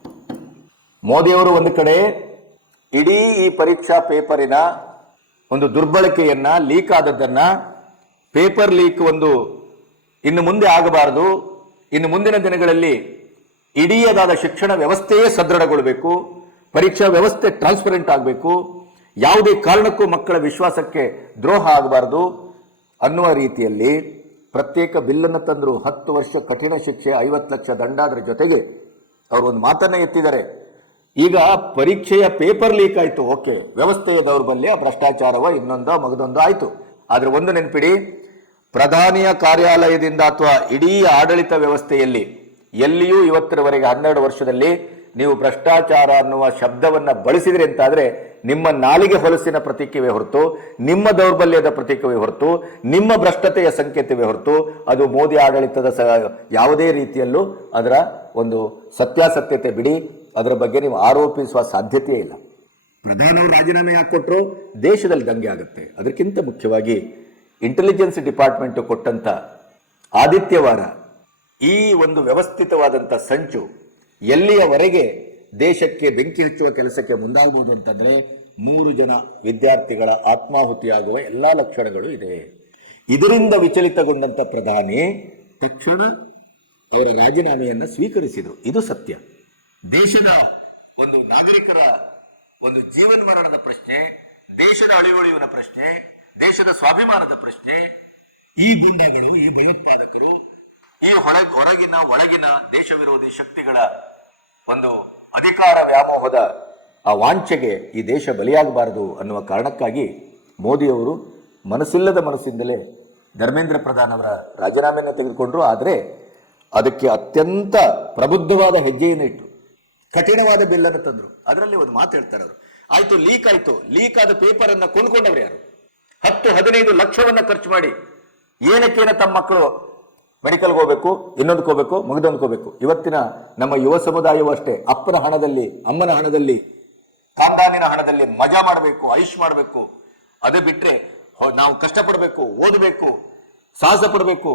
ಮೋದಿಯವರು ಒಂದು ಕಡೆ ಇಡೀ ಈ ಪರೀಕ್ಷಾ ಪೇಪರಿನ ಒಂದು ದುರ್ಬಳಕೆಯನ್ನ, ಲೀಕ್ ಆದದ್ದನ್ನ, ಪೇಪರ್ ಲೀಕ್ ಒಂದು ಇನ್ನು ಮುಂದೆ ಆಗಬಾರದು, ಇನ್ನು ಮುಂದಿನ ದಿನಗಳಲ್ಲಿ ಇಡೀದಾದ ಶಿಕ್ಷಣ ವ್ಯವಸ್ಥೆಯೇ ಸದೃಢಗೊಳ್ಳಬೇಕು, ಪರೀಕ್ಷಾ ವ್ಯವಸ್ಥೆ ಟ್ರಾನ್ಸ್ಪರೆಂಟ್ ಆಗಬೇಕು, ಯಾವುದೇ ಕಾರಣಕ್ಕೂ ಮಕ್ಕಳ ವಿಶ್ವಾಸಕ್ಕೆ ದ್ರೋಹ ಆಗಬಾರದು ಅನ್ನುವ ರೀತಿಯಲ್ಲಿ ಪ್ರತ್ಯೇಕ ಬಿಲ್ಲನ್ನು ತಂದರು. 10 ವರ್ಷ ಕಠಿಣ ಶಿಕ್ಷೆ, 50 ಲಕ್ಷ ದಂಡ. ಅದರ ಜೊತೆಗೆ ಅವರು ಒಂದು ಮಾತನ್ನ ಎತ್ತಿದ್ದಾರೆ, ಈಗ ಪರೀಕ್ಷೆಯ ಪೇಪರ್ ಲೀಕ್ ಆಯ್ತು, ಓಕೆ, ವ್ಯವಸ್ಥೆಯ ದೌರ್ಬಲ್ಯ, ಭ್ರಷ್ಟಾಚಾರವ, ಇನ್ನೊಂದೋ ಮಗದೊಂದೋ ಆಯ್ತು. ಆದ್ರೆ ಒಂದು ನೆನಪಿಡಿ, ಪ್ರಧಾನಿಯ ಕಾರ್ಯಾಲಯದಿಂದ ಅಥವಾ ಇಡೀ ಆಡಳಿತ ವ್ಯವಸ್ಥೆಯಲ್ಲಿ ಎಲ್ಲಿಯೂ ಇವತ್ತರವರೆಗೆ 12 ವರ್ಷದಲ್ಲಿ ನೀವು ಭ್ರಷ್ಟಾಚಾರ ಅನ್ನುವ ಶಬ್ದವನ್ನ ಬಳಸಿದ್ರಿ ಅಂತಾದ್ರೆ ನಿಮ್ಮ ನಾಲಿಗೆ ಹೊಲಸಿನ ಪ್ರತೀಕವೇ ಹೊರತು, ನಿಮ್ಮ ದೌರ್ಬಲ್ಯದ ಪ್ರತೀಕವೇ ಹೊರತು, ನಿಮ್ಮ ಭ್ರಷ್ಟತೆಯ ಸಂಕೇತವೇ ಹೊರತು ಅದು ಮೋದಿ ಆಡಳಿತದ ಯಾವುದೇ ರೀತಿಯಲ್ಲೂ ಅದರ ಒಂದು ಸತ್ಯಾಸತ್ಯತೆ ಬಿಡಿ, ಅದರ ಬಗ್ಗೆ ನೀವು ಆರೋಪಿಸುವ ಸಾಧ್ಯತೆಯೇ ಇಲ್ಲ. ಪ್ರಧಾನವರು ರಾಜೀನಾಮೆ ಯಾಕೆ ಕೊಟ್ಟರು, ದೇಶದಲ್ಲಿ ದಂಗೆ ಆಗುತ್ತೆ. ಅದಕ್ಕಿಂತ ಮುಖ್ಯವಾಗಿ ಇಂಟೆಲಿಜೆನ್ಸ್ ಡಿಪಾರ್ಟ್ಮೆಂಟ್ ಕೊಟ್ಟಂತ ಆದಿತ್ಯವಾರ ಈ ಒಂದು ವ್ಯವಸ್ಥಿತವಾದಂಥ ಸಂಚು ಎಲ್ಲಿಯವರೆಗೆ ದೇಶಕ್ಕೆ ಬೆಂಕಿ ಹಚ್ಚುವ ಕೆಲಸಕ್ಕೆ ಮುಂದಾಗಬಹುದು ಅಂತಂದ್ರೆ 3 ಜನ ವಿದ್ಯಾರ್ಥಿಗಳ ಆತ್ಮಾಹುತಿಯಾಗುವ ಎಲ್ಲಾ ಲಕ್ಷಣಗಳು ಇದೆ. ಇದರಿಂದ ವಿಚಲಿತಗೊಂಡಂತ ಪ್ರಧಾನಿ ತಕ್ಷಣ ಅವರ ರಾಜೀನಾಮೆಯನ್ನ ಸ್ವೀಕರಿಸಿದರು. ಇದು ಸತ್ಯ. ದೇಶದ ಒಂದು ನಾಗರಿಕರ ಒಂದು ಜೀವನ ಮರಣದ ಪ್ರಶ್ನೆ, ದೇಶದ ಅಳಿವಳಿವಿನ ಪ್ರಶ್ನೆ, ದೇಶದ ಸ್ವಾಭಿಮಾನದ ಪ್ರಶ್ನೆ, ಈ ಗುಂಡಗಳು, ಈ ಭಯೋತ್ಪಾದಕರು, ಈ ಹೊರಗಿನ ಒಳಗಿನ ದೇಶ ವಿರೋಧಿ ಶಕ್ತಿಗಳ ಒಂದು ಅಧಿಕಾರ ವ್ಯಾಮೋಹದ ಆ ವಾಂಛೆಗೆ ಈ ದೇಶ ಬಲಿಯಾಗಬಾರದು ಅನ್ನುವ ಕಾರಣಕ್ಕಾಗಿ ಮೋದಿಯವರು ಮನಸ್ಸಿಲ್ಲದ ಮನಸ್ಸಿಂದಲೇ ಧರ್ಮೇಂದ್ರ ಪ್ರಧಾನ್ ಅವರ ರಾಜೀನಾಮೆಯನ್ನು ತೆಗೆದುಕೊಂಡ್ರು. ಆದರೆ ಅದಕ್ಕೆ ಅತ್ಯಂತ ಪ್ರಬುದ್ಧವಾದ ಹೆಜ್ಜೆಯನ್ನು ಇಟ್ಟರು, ಕಠಿಣವಾದ ಬಿಲ್ಲನ್ನು ತಂದರು. ಅದರಲ್ಲಿ ಒಂದು ಮಾತು ಹೇಳ್ತಾರೆ ಅವರು, ಆಯ್ತು, ಲೀಕ್ ಆದ ಪೇಪರ್ ಅನ್ನ ಕೊಂಡ್ಕೊಂಡವ್ರು ಯಾರು? 10-15 ಲಕ್ಷವನ್ನ ಖರ್ಚು ಮಾಡಿ ಏನಕ್ಕೇನ ತಮ್ಮ ಮಕ್ಕಳು ಮೆಡಿಕಲ್ಗೆ ಹೋಗ್ಬೇಕು, ಇನ್ನೊಂದಕ್ಕೆ ಹೋಗ್ಬೇಕು, ಮಗದೊಂದಕ್ಕೆ ಹೋಗ್ಬೇಕು. ಇವತ್ತಿನ ನಮ್ಮ ಯುವ ಸಮುದಾಯವೂ ಅಷ್ಟೇ, ಅಪ್ಪನ ಹಣದಲ್ಲಿ, ಅಮ್ಮನ ಹಣದಲ್ಲಿ, ಕಾಂದಾನಿನ ಹಣದಲ್ಲಿ ಮಜಾ ಮಾಡಬೇಕು, ಐಶ್ ಮಾಡಬೇಕು. ಅದು ಬಿಟ್ರೆ ನಾವು ಕಷ್ಟಪಡಬೇಕು, ಓದಬೇಕು, ಸಾಹಸ ಪಡಬೇಕು,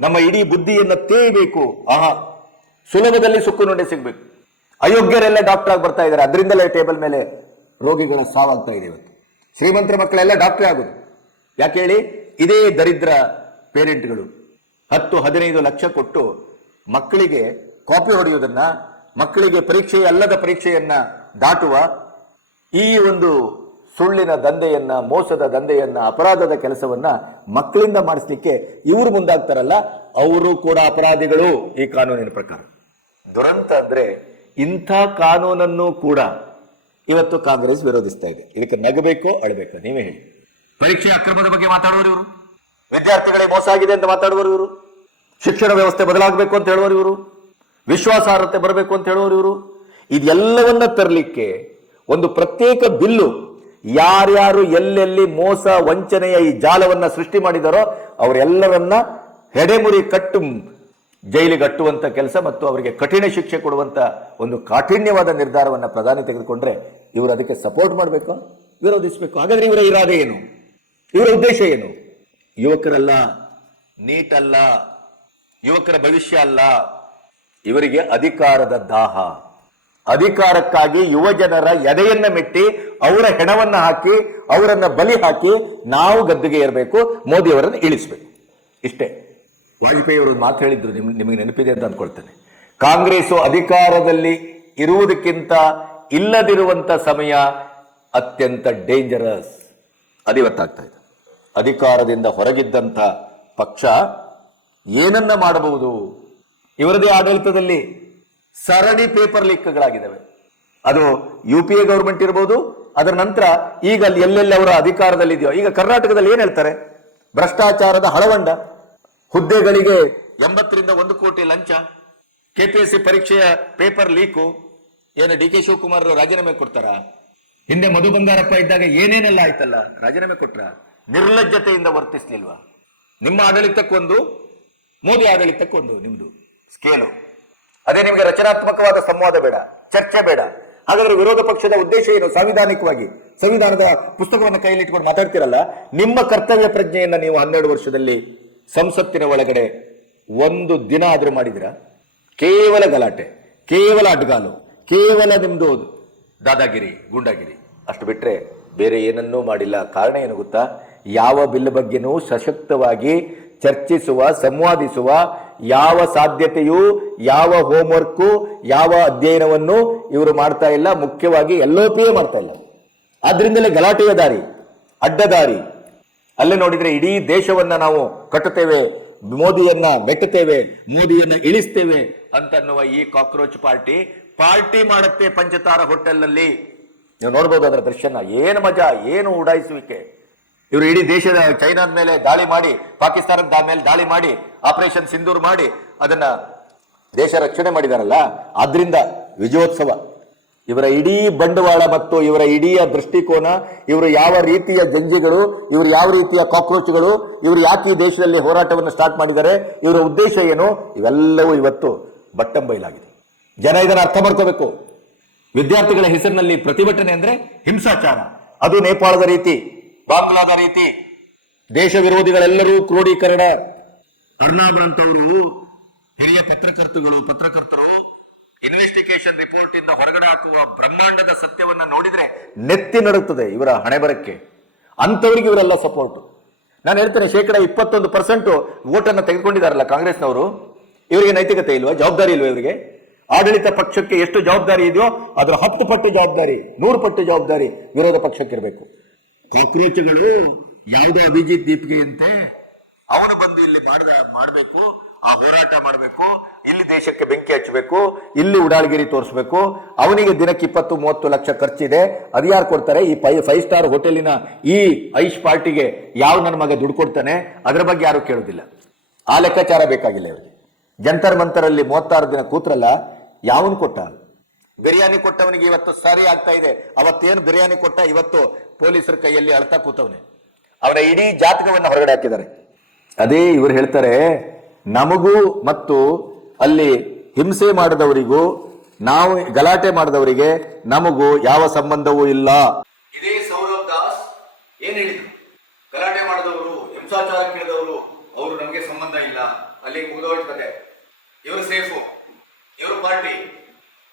ನಮ್ಮ ಇಡೀ ಬುದ್ಧಿಯನ್ನ ತೇಯಬೇಕು. ಸುಲಭದಲ್ಲಿ ಸುಕ್ಕು ನುಂಡೆ ಸಿಗ್ಬೇಕು. ಅಯೋಗ್ಯರೆಲ್ಲ ಡಾಕ್ಟರ್ ಆಗಿ ಬರ್ತಾ ಇದ್ದಾರೆ, ಅದರಿಂದಲೇ ಟೇಬಲ್ ಮೇಲೆ ರೋಗಿಗಳ ಸಾವಾಗ್ತಾ ಇದೆ. ಇವತ್ತು ಶ್ರೀಮಂತರ ಮಕ್ಕಳೆಲ್ಲ ಡಾಕ್ಟರ್ ಆಗುದು ಯಾಕೆ ಹೇಳಿ? ಇದೇ ದರಿದ್ರ ಪೇರೆಂಟ್ಗಳು 10-15 ಲಕ್ಷ ಕೊಟ್ಟು ಮಕ್ಕಳಿಗೆ ಕಾಪಿ ಹೊಡೆಯುವುದನ್ನ, ಮಕ್ಕಳಿಗೆ ಪರೀಕ್ಷೆ ಅಲ್ಲದ ಪರೀಕ್ಷೆಯನ್ನ ದಾಟುವ ಈ ಒಂದು ಸುಳ್ಳಿನ ದಂಧೆಯನ್ನ, ಮೋಸದ ದಂಧೆಯನ್ನ, ಅಪರಾಧದ ಕೆಲಸವನ್ನ ಮಕ್ಕಳಿಂದ ಮಾಡಿಸ್ಲಿಕ್ಕೆ ಇವರು ಮುಂದಾಗ್ತಾರಲ್ಲ, ಅವರು ಕೂಡ ಅಪರಾಧಿಗಳು ಈ ಕಾನೂನಿನ ಪ್ರಕಾರ. ದುರಂತ ಅಂದ್ರೆ ಇಂಥ ಕಾನೂನನ್ನು ಕೂಡ ಇವತ್ತು ಕಾಂಗ್ರೆಸ್ ವಿರೋಧಿಸ್ತಾ ಇದೆ. ಇದಕ್ಕೆ ನಗಬೇಕೋ ಅಳಬೇಕೋ ನೀವೇ ಹೇಳಿ. ಪರೀಕ್ಷೆ ಅಕ್ರಮದ ಬಗ್ಗೆ ಮಾತಾಡುವರು ಇವರು, ವಿದ್ಯಾರ್ಥಿಗಳಿಗೆ ಮೋಸ ಆಗಿದೆ ಅಂತ ಮಾತಾಡುವರು ಇವರು, ಶಿಕ್ಷಣ ವ್ಯವಸ್ಥೆ ಬದಲಾಗಬೇಕು ಅಂತ ಹೇಳುವರು ಇವರು, ವಿಶ್ವಾಸಾರ್ಹತೆ ಬರಬೇಕು ಅಂತ ಹೇಳುವರು ಇವರು. ಇದೆಲ್ಲವನ್ನ ತರಲಿಕ್ಕೆ ಒಂದು ಪ್ರತ್ಯೇಕ ಬಿಲ್ಲು, ಯಾರ್ಯಾರು ಎಲ್ಲೆಲ್ಲಿ ಮೋಸ ವಂಚನೆಯ ಈ ಜಾಲವನ್ನ ಸೃಷ್ಟಿ ಮಾಡಿದಾರೋ ಅವರೆಲ್ಲರನ್ನ ಹೆಡೆಮುರಿ ಕಟ್ಟು ಜೈಲಿಗೆ ಅಟ್ಟುವಂತ ಕೆಲಸ ಮತ್ತು ಅವರಿಗೆ ಕಠಿಣ ಶಿಕ್ಷೆ ಕೊಡುವಂತ ಒಂದು ಕಾಠಿಣ್ಯವಾದ ನಿರ್ಧಾರವನ್ನ ಪ್ರಧಾನಿ ತೆಗೆದುಕೊಂಡ್ರೆ ಇವರು ಅದಕ್ಕೆ ಸಪೋರ್ಟ್ ಮಾಡಬೇಕು, ವಿರೋಧಿಸಬೇಕು. ಹಾಗಾದ್ರೆ ಇವರ ಇರಾದೆ ಏನು? ಇವರ ಉದ್ದೇಶ ಏನು? ಯುವಕರಲ್ಲ, ನೀಟ್ ಅಲ್ಲ, ಯುವಕರ ಭವಿಷ್ಯ ಅಲ್ಲ, ಇವರಿಗೆ ಅಧಿಕಾರದ ದಾಹ. ಅಧಿಕಾರಕ್ಕಾಗಿ ಯುವ ಜನರ ಎದೆಯನ್ನ ಮೆಟ್ಟಿ ಅವರ ಹೆಣವನ್ನ ಹಾಕಿ ಅವರನ್ನ ಬಲಿ ಹಾಕಿ ನಾವು ಗದ್ದುಗೆ ಏರಬೇಕು, ಮೋದಿ ಅವರನ್ನು ಇಳಿಸಬೇಕು. ಇಷ್ಟೇ. ವಾಜಪೇಯಿ ಅವರು ಮಾತು ಹೇಳಿದ್ರು, ನಿಮಗೆ ನೆನಪಿದೆ ಅಂತ ಅಂದ್ಕೊಳ್ತೇನೆ. ಕಾಂಗ್ರೆಸ್ ಅಧಿಕಾರದಲ್ಲಿ ಇರುವುದಕ್ಕಿಂತ ಇಲ್ಲದಿರುವಂತ ಸಮಯ ಅತ್ಯಂತ ಡೇಂಜರಸ್. ಅದು ಇವತ್ತಾಗ್ತಾ ಇದೆ. ಅಧಿಕಾರದಿಂದ ಹೊರಗಿದ್ದಂಥ ಪಕ್ಷ ಏನನ್ನ ಮಾಡಬಹುದು? ಇವರದೇ ಆಡಳಿತದಲ್ಲಿ ಸರಣಿ ಪೇಪರ್ ಲೀಕ್ಗಳಾಗಿದ್ದಾವೆ. ಅದು UPA ಗೌರ್ಮೆಂಟ್ ಇರಬಹುದು, ಅದರ ನಂತರ ಈಗ ಅಲ್ಲಿ ಎಲ್ಲೆಲ್ಲಿ ಅವರ ಅಧಿಕಾರದಲ್ಲಿ ಇದೆಯೋ, ಈಗ ಕರ್ನಾಟಕದಲ್ಲಿ ಏನ್ ಹೇಳ್ತಾರೆ? ಭ್ರಷ್ಟಾಚಾರದ ಹಳವಂಡ, ಹುದ್ದೆಗಳಿಗೆ 80ರಿಂದ 1 ಕೋಟಿ ಲಂಚ, KPSC ಪರೀಕ್ಷೆಯ ಪೇಪರ್ ಲೀಕು. ಏನು DK ಶಿವಕುಮಾರ್ ರಾಜೀನಾಮೆ ಕೊಡ್ತಾರ? ಹಿಂದೆ ಮಧು ಬಂಗಾರಪ್ಪ ಇದ್ದಾಗ ಏನೇನೆಲ್ಲ ಆಯ್ತಲ್ಲ, ರಾಜೀನಾಮೆ ಕೊಟ್ರ? ನಿರ್ಲಜ್ಜತೆಯಿಂದ ವರ್ತಿಸ್ಲಿಲ್ವಾ? ನಿಮ್ಮ ಆಡಳಿತಕ್ಕೊಂದು, ಮೋದಿ ಆಡಳಿತಕ್ಕೊಂದು ನಿಮ್ದು ಸ್ಕೇಲು. ಅದೇ ನಿಮಗೆ ರಚನಾತ್ಮಕವಾದ ಸಂವಾದ ಬೇಡ, ಚರ್ಚೆ ಬೇಡ. ಹಾಗಾದ್ರೆ ವಿರೋಧ ಪಕ್ಷದ ಉದ್ದೇಶ ಏನು? ಸಾಂವಿಧಾನಿಕವಾಗಿ ಸಂವಿಧಾನದ ಪುಸ್ತಕವನ್ನು ಕೈಯಲ್ಲಿ ಇಟ್ಕೊಂಡು ಮಾತಾಡ್ತಿರಲ್ಲ, ನಿಮ್ಮ ಕರ್ತವ್ಯ ಪ್ರಜ್ಞೆಯನ್ನ ನೀವು 12 ವರ್ಷದಲ್ಲಿ ಸಂಸತ್ತಿನ ಒಳಗಡೆ ಒಂದು ದಿನ ಆದ್ರೂ ಮಾಡಿದಿರಾ? ಕೇವಲ ಗಲಾಟೆ, ಕೇವಲ ಅಡ್ಗಾಲು, ಕೇವಲ ನಿಮ್ದು ದಾದಾಗಿರಿ, ಗೂಂಡಾಗಿರಿ, ಅಷ್ಟು ಬಿಟ್ರೆ ಬೇರೆ ಏನನ್ನೂ ಮಾಡಿಲ್ಲ. ಕಾರಣ ಏನು ಗೊತ್ತಾ? ಯಾವ ಬಿಲ್ ಬಗ್ಗೆನೂ ಸಶಕ್ತವಾಗಿ ಚರ್ಚಿಸುವ, ಸಂವಾದಿಸುವ ಯಾವ ಸಾಧ್ಯತೆಯೂ, ಯಾವ ಹೋಮ್ವರ್ಕು, ಯಾವ ಅಧ್ಯಯನವನ್ನು ಇವರು ಮಾಡ್ತಾ ಇಲ್ಲ. ಮುಖ್ಯವಾಗಿ LOPA ಮಾಡ್ತಾ ಇಲ್ಲ. ಆದ್ರಿಂದಲೇ ಗಲಾಟೆಯ ದಾರಿ, ಅಡ್ಡದಾರಿ. ಅಲ್ಲೇ ನೋಡಿದ್ರೆ ಇಡೀ ದೇಶವನ್ನ ನಾವು ಕಟ್ಟುತ್ತೇವೆ, ಮೋದಿಯನ್ನ ಮೆಟ್ಟುತ್ತೇವೆ, ಮೋದಿಯನ್ನ ಇಳಿಸ್ತೇವೆ ಅಂತನ್ನುವ ಈ ಕಾಕ್ರೋಚ್ ಪಾರ್ಟಿ ಮಾಡುತ್ತೆ ಪಂಚತಾರ ಹೋಟೆಲ್ನಲ್ಲಿ. ನೀವು ನೋಡ್ಬೋದು ಅದರ ದೃಶ್ಯನ. ಏನು ಮಜಾ, ಏನು ಉಡಾಯಿಸುವಿಕೆ. ಇವರು ಇಡೀ ದೇಶದ ಚೈನಾದ ಮೇಲೆ ದಾಳಿ ಮಾಡಿ, ಪಾಕಿಸ್ತಾನದ ಮೇಲೆ ದಾಳಿ ಮಾಡಿ, ಆಪರೇಷನ್ ಸಿಂಧೂರ್ ಮಾಡಿ ಅದನ್ನ ದೇಶ ರಕ್ಷಣೆ ಮಾಡಿದಾರಲ್ಲ, ಆದ್ರಿಂದ ವಿಜಯೋತ್ಸವ. ಇವರ ಇಡೀ ಬಂಡವಾಳ ಮತ್ತು ಇವರ ಇಡೀ ದೃಷ್ಟಿಕೋನ, ಇವರು ಯಾವ ರೀತಿಯ ಜಂಜಿಗಳು, ಇವರು ಯಾವ ರೀತಿಯ ಕಾಕ್ರೋಚ್ಗಳು, ಇವರು ಯಾಕೆ ಈ ದೇಶದಲ್ಲಿ ಹೋರಾಟವನ್ನು ಸ್ಟಾರ್ಟ್ ಮಾಡಿದ್ದಾರೆ, ಇವರ ಉದ್ದೇಶ ಏನು, ಇವೆಲ್ಲವೂ ಇವತ್ತು ಬಟ್ಟಂಬೈಲಾಗಿದೆ. ಜನ ಇದನ್ನು ಅರ್ಥ ಮಾಡ್ಕೋಬೇಕು. ವಿದ್ಯಾರ್ಥಿಗಳ ಹೆಸರಿನಲ್ಲಿ ಪ್ರತಿಭಟನೆ ಅಂದ್ರೆ ಹಿಂಸಾಚಾರ. ಅದು ನೇಪಾಳದ ರೀತಿ, ಬಾಂಗ್ಲಾದ ರೀತಿ. ದೇಶ ವಿರೋಧಿಗಳೆಲ್ಲರೂ ಕ್ರೋಢೀಕರಣ. ಅರ್ನಾಬ್ ಅಂತವರು ಹಿರಿಯ ಪತ್ರಕರ್ತರು ಇನ್ವೆಸ್ಟಿಗೇಷನ್ ರಿಪೋರ್ಟ್ ಇಂದ ಹೊರಗಡೆ ಹಾಕುವ ಬ್ರಹ್ಮಾಂಡದ ಸತ್ಯವನ್ನ ನೋಡಿದ್ರೆ ನೆತ್ತಿ ನಡುತ್ತದೆ ಇವರ ಹಣೆಬರಕ್ಕೆ. ಅಂತವರಿಗೆ ಇವರೆಲ್ಲ ಸಪೋರ್ಟ್. ನಾನು ಹೇಳ್ತೇನೆ, 21% ವೋಟನ್ನು ತೆಗೆದುಕೊಂಡಿದ್ದಾರಲ್ಲ ಕಾಂಗ್ರೆಸ್ನವರು, ಇವರಿಗೆ ನೈತಿಕತೆ ಇಲ್ವಾ? ಜವಾಬ್ದಾರಿ ಇಲ್ವಾ ಇವರಿಗೆ? ಆಡಳಿತ ಪಕ್ಷಕ್ಕೆ ಎಷ್ಟು ಜವಾಬ್ದಾರಿ ಇದೆಯೋ ಅದರ 10 ಪಟ್ಟು ಜವಾಬ್ದಾರಿ, 100 ಪಟ್ಟು ಜವಾಬ್ದಾರಿ ವಿರೋಧ ಪಕ್ಷಕ್ಕೆ ಇರಬೇಕು. ಕಾಕ್ರೋಚ್ಗಳು ಯಾವುದೋ ಅಭಿಜಿತ್ ದೀಪ್ಗೆಯಂತೆ ಅವನು ಬಂದು ಇಲ್ಲಿ ಮಾಡಬೇಕು, ಆ ಹೋರಾಟ ಮಾಡಬೇಕು, ಇಲ್ಲಿ ದೇಶಕ್ಕೆ ಬೆಂಕಿ ಹಚ್ಚಬೇಕು, ಇಲ್ಲಿ ಉಡಾಳ್ಗಿರಿ ತೋರಿಸಬೇಕು. ಅವನಿಗೆ ದಿನಕ್ಕೆ 20-30 ಲಕ್ಷ ಖರ್ಚಿದೆ. ಅದು ಯಾರು ಕೊಡ್ತಾರೆ? ಈ 5 ಸ್ಟಾರ್ ಹೋಟೆಲಿನ ಈ ಐಶ್ ಪಾರ್ಟಿಗೆ ಯಾವ ನನ್ನ ಮಗ ದುಡ್ಡು ಕೊಡ್ತಾನೆ? ಅದರ ಬಗ್ಗೆ ಯಾರು ಕೇಳುದಿಲ್ಲ. ಆ ಲೆಕ್ಕಾಚಾರ ಬೇಕಾಗಿಲ್ಲ ಇವರಿಗೆ. ಜಂತರ್ ಮಂತರಲ್ಲಿ 36 ದಿನ ಕೂತ್ರಲ್ಲ, ಯಾವನ್ ಕೊಟ್ಟ? ಬಿರಿಯಾನಿ ಕೊಟ್ಟವನಿಗೆ ಇವತ್ತು ಸಾರಿ ಆಗ್ತಾ ಇದೆ. ಅವತ್ತೇನು ಬಿರಿಯಾನಿ ಕೊಟ್ಟ ಇವತ್ತು ಪೊಲೀಸರ ಕೈಯಲ್ಲಿ ಅಳ್ತಾ ಕೂತವನೆ. ಅವನ ಇಡೀ ಜಾತಕವನ್ನು ಹೊರಗಡೆ ಹಾಕಿದ್ದಾರೆ. ಅದೇ ಇವರು ಹೇಳ್ತಾರೆ, ನಮಗೂ ಮತ್ತು ಅಲ್ಲಿ ಹಿಂಸೆ ಮಾಡಿದವರಿಗೂ, ನಾವು ಗಲಾಟೆ ಮಾಡಿದವರಿಗೆ ನಮಗೂ ಯಾವ ಸಂಬಂಧವೂ ಇಲ್ಲ. ಇದೇ ಸೌರವ್ ದಾಸ್ ಏನ್ ಹೇಳಿದ್ರು, ಗಲಾಟೆ ಮಾಡಿದವರು, ಹಿಂಸಾಚಾರ ಕೇಳಿದವರು ಅವರು ನಮಗೆ ಸಂಬಂಧ ಇಲ್ಲ, ಅಲ್ಲಿ ಮುಗಿದೋಗ್ತದೆ, ಇವರು ಸೇಫು, ಇವರು ಪಾರ್ಟಿ.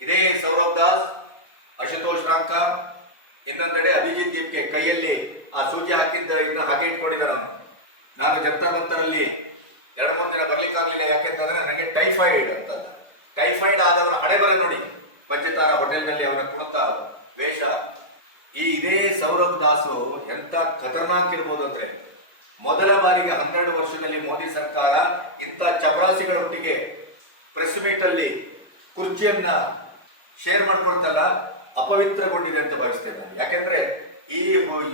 ಇದೇ ಸೌರವ್ ದಾಸ್, ಅಶುತೋಷ್ ರಾಂಕ, ಇನ್ನೊಂದೆಡೆ ಅಭಿಜಿತ್ ದೀಪ್ಗೆ ಕೈಯಲ್ಲಿ ಆ ಸೂಜಿ ಹಾಕಿದ್ದ ಇದನ್ನ ಹಾಗೆ ಇಟ್ಕೊಂಡಿದ್ದಾರೆ. ನಾನು ಜನತಾ ಮಂತರಲ್ಲಿ 2-3 ದಿನ ಬರ್ಲಿಕ್ಕಾಗಲಿಲ್ಲ. ಯಾಕೆಂತಂದ್ರೆ ನನಗೆ ಟೈಫಾಯ್ಡ್ ಅಂತಲ್ಲ. ಟೈಫಾಯ್ಡ್ ಆದವರ ಹಣೆ ಬರ ನೋಡಿ, ಪಂಚತಾರ ಹೋಟೆಲ್ನಲ್ಲಿ ಅವರ ಕುಣಿತ ವೇಷ. ಇದೇ ಸೌರವ್ ದಾಸು ಎಂತ ಖತರ್ನಾಕ್ ಇರ್ಬೋದು ಅಂದ್ರೆ, ಮೊದಲ ಬಾರಿಗೆ 12 ವರ್ಷದಲ್ಲಿ ಮೋದಿ ಸರ್ಕಾರ ಇಂಥ ಚಪರಾಸಿಗಳೊಟ್ಟಿಗೆ ಪ್ರೆಸ್ ಮೀಟ್ ಅಲ್ಲಿ ಕುರ್ಚಿಯನ್ನ ಶೇರ್ ಮಾಡ್ಕೊಳ್ತಲ್ಲ, ಅಪವಿತ್ರಗೊಂಡಿದೆ ಅಂತ ಭಾವಿಸ್ತೇನೆ. ಯಾಕೆಂದ್ರೆ ಈ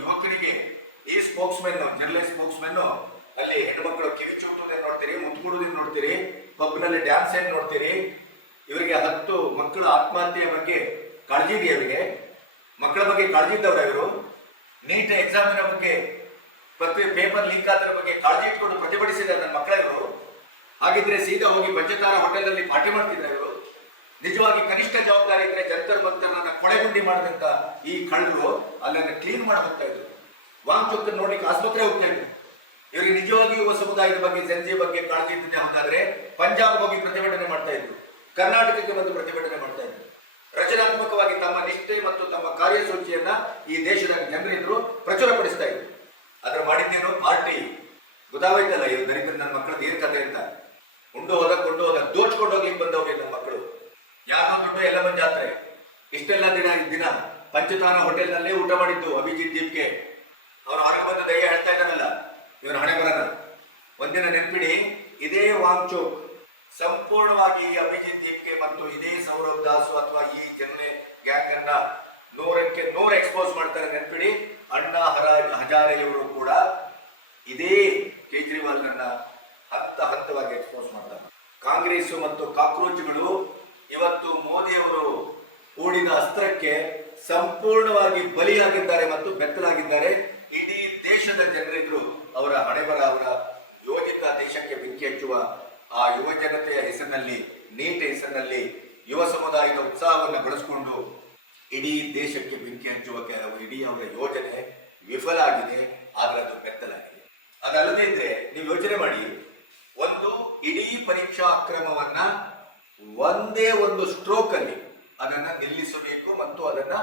ಯುವಕರಿಗೆ, ಈ ಸ್ಪೋಕ್ಸ್ಮೆನ್, ಜರ್ನಲಿಸ್ಟ್ ಸ್ಪೋಕ್ಸ್ಮೆನ್ ಅಲ್ಲಿ ಹೆಣ್ಮಕ್ಳು ಕಿವಿ ಚೂಟುವುದನ್ನು ನೋಡ್ತೀರಿ, ಮುತ್ಕೊಡುವುದನ್ನು ನೋಡ್ತೀರಿ, ಪಬ್ನಲ್ಲಿ ಡ್ಯಾನ್ಸ್ ಏನ್ ನೋಡ್ತೀರಿ. ಇವರಿಗೆ 10 ಮಕ್ಕಳ ಆತ್ಮಹತ್ಯೆಯ ಬಗ್ಗೆ ಕಾಳಜಿ ಇದೆಯಾ? ಇವರಿಗೆ ಮಕ್ಕಳ ಬಗ್ಗೆ ಕಾಳಜಿ ಇದ್ದವ್ರ ಇವರು? ನೀಟ್ ಎಕ್ಸಾಮಿನ ಬಗ್ಗೆ, ಪೇಪರ್ ಲೀಕ್ ಆದ್ರ ಬಗ್ಗೆ ಕಾಳಜಿ ಇಟ್ಕೊಂಡು ಪ್ರತಿಭಟಿಸಿದ ನನ್ನ ಮಕ್ಕಳ ಇವರು? ಹಾಗಿದ್ರೆ ಸೀದಾ ಹೋಗಿ ಪಂಚತಾರ ಹೋಟೆಲ್ ಅಲ್ಲಿ ಪಾರ್ಟಿ ಮಾಡ್ತಿದ್ರ ಇವರು? ನಿಜವಾಗಿ ಕನಿಷ್ಠ ಜವಾಬ್ದಾರಿ ಇದ್ರೆ ಜಂತರ್ ಮಂತರ್ನ ಕೊಳೆಗುಂಡಿ ಮಾಡಿದಂತ ಈ ಕಳ್ಳರು ಅಲ್ಲನ್ನ ಕ್ಲೀನ್ ಮಾಡಿ ಹೋಗ್ತಾ ಇದ್ರು. ವಾಂಗ್ಚುಕ್ ನೋಡ್ಲಿಕ್ಕೆ ಆಸ್ಪತ್ರೆ ಹೋಗ್ತಾ ಇದ್ರು. ಇವರಿಗೆ ನಿಜವಾಗಿ ಯುವ ಸಮುದಾಯದ ಬಗ್ಗೆ, ಜನತೆ ಬಗ್ಗೆ ಕಾಳಜಿ ಇದ್ದಿದೆ ಹಾಗಾದ್ರೆ ಪಂಜಾಬ್ ಹೋಗಿ ಪ್ರತಿಭಟನೆ ಮಾಡ್ತಾ ಇದ್ರು, ಕರ್ನಾಟಕಕ್ಕೆ ಬಂದು ಪ್ರತಿಭಟನೆ ಮಾಡ್ತಾ ಇದ್ರು. ರಚನಾತ್ಮಕವಾಗಿ ತಮ್ಮ ನಿಷ್ಠೆ ಮತ್ತು ತಮ್ಮ ಕಾರ್ಯಸೂಚಿಯನ್ನ ಈ ದೇಶದ ಜನರಿದ್ರು ಪ್ರಚುರಪಡಿಸ್ತಾ ಇದ್ರು. ಅದ್ರ ಮಾಡಿದ್ದೇನು ಪಾರ್ಟಿ ಗೊತ್ತಾಗೋಯ್ತಲ್ಲ. ಇವ್ರು ದರಿದ್ರ ನನ್ನ ಮಕ್ಕಳದ್ದು ಏನ್ ಕಥೆ ಅಂತ. ಉಂಡು ಹೋದ, ಕೊಂಡು ಹೋದ, ದೋಚ್ಕೊಂಡು ಹೋಗ್ಲಿಕ್ಕೆ ಬಂದವ್ರಿಗೆ ನನ್ನ ಮಕ್ಕಳು. ಯಾಕೋ ದೊಡ್ಡ ಎಲ್ಲಮ್ಮನ ಜಾತ್ರೆ ಇಷ್ಟೆಲ್ಲ ದಿನ ಪಂಚತಾರ ಹೋಟೆಲ್ ನಲ್ಲೇ ಊಟ ಮಾಡಿದ್ದು ಅಭಿಜಿತ್ ದೀಪ್ಗೆ. ಅವನು ಹೊರಗೆ ಬಂದ ದಯ್ಯ ಹೇಳ್ತಾ ಇದ್ದಾನಲ್ಲ, ಇವನು ಹಣೆ ಬರಲ್ಲ. ಒಂದಿನ ನೆನ್ಪಿಡಿ, ಇದೇ ವಾಂಗ್ಚುಕ್ ಸಂಪೂರ್ಣವಾಗಿ ಅಭಿಜಿತ್ ದೀಪ್ಗೆ ಮತ್ತು ಇದೇ ಸೌರವ್ ದಾಸ್ ಅಥವಾ ಈ ಜನ್ನೆ ಗ್ಯಾಂಗ್ ಅನ್ನ 100ಕ್ಕೆ 100 ಎಕ್ಸ್ಪೋಸ್ ಮಾಡ್ತಾರೆ. ನೆನ್ಪಿಡಿ, ಅಣ್ಣಾ ಹಜಾರೆಯವರು ಕೂಡ ಇದೇ ಕೇಜ್ರಿವಾಲ್ ನನ್ನ ಹಂತವಾಗಿ ಎಕ್ಸ್ಪೋಸ್ ಮಾಡ್ತಾರೆ. ಕಾಂಗ್ರೆಸ್ ಮತ್ತು ಕಾಕ್ರೋಚ್ಗಳು ಇವತ್ತು ಮೋದಿಯವರು ಹೂಡಿದ ಅಸ್ತ್ರಕ್ಕೆ ಸಂಪೂರ್ಣವಾಗಿ ಬಲಿಯಾಗಿದ್ದಾರೆ ಮತ್ತು ಬೆತ್ತಲಾಗಿದ್ದಾರೆ. ಇಡೀ ದೇಶದ ಜನರಿದ್ರು ಅವರ ಹಣೆಬರ, ಅವರ ಯೋಜಿತ ದೇಶಕ್ಕೆ ಬೆಂಕಿ ಹಚ್ಚುವ ಆ ಯುವ ಜನತೆಯ ಹೆಸರಿನಲ್ಲಿ, ನೀಟ್ ಹೆಸರಿನಲ್ಲಿ ಯುವ ಸಮುದಾಯದ ಉತ್ಸಾಹವನ್ನು ಬಳಸಿಕೊಂಡು ಇಡೀ ದೇಶಕ್ಕೆ ಬೆಂಕಿ ಹಚ್ಚುವ ಇಡೀ ಅವರ ಯೋಜನೆ ವಿಫಲ ಆಗಿದೆ. ಆದ್ರೆ ಅದು ಬೆತ್ತಲಾಗಿದೆ. ಅದಲ್ಲದೆ ಇದ್ರೆ ನೀವು ಯೋಚನೆ ಮಾಡಿ, ಒಂದು ಇಡೀ ಪರೀಕ್ಷಾ ಅಕ್ರಮವನ್ನ ಒಂದೇ ಒಂದು ಸ್ಟ್ರೋಕ್ ಅಲ್ಲಿ ಅದನ್ನ ನಿಲ್ಲಿಸಬೇಕು ಮತ್ತು ಅದನ್ನ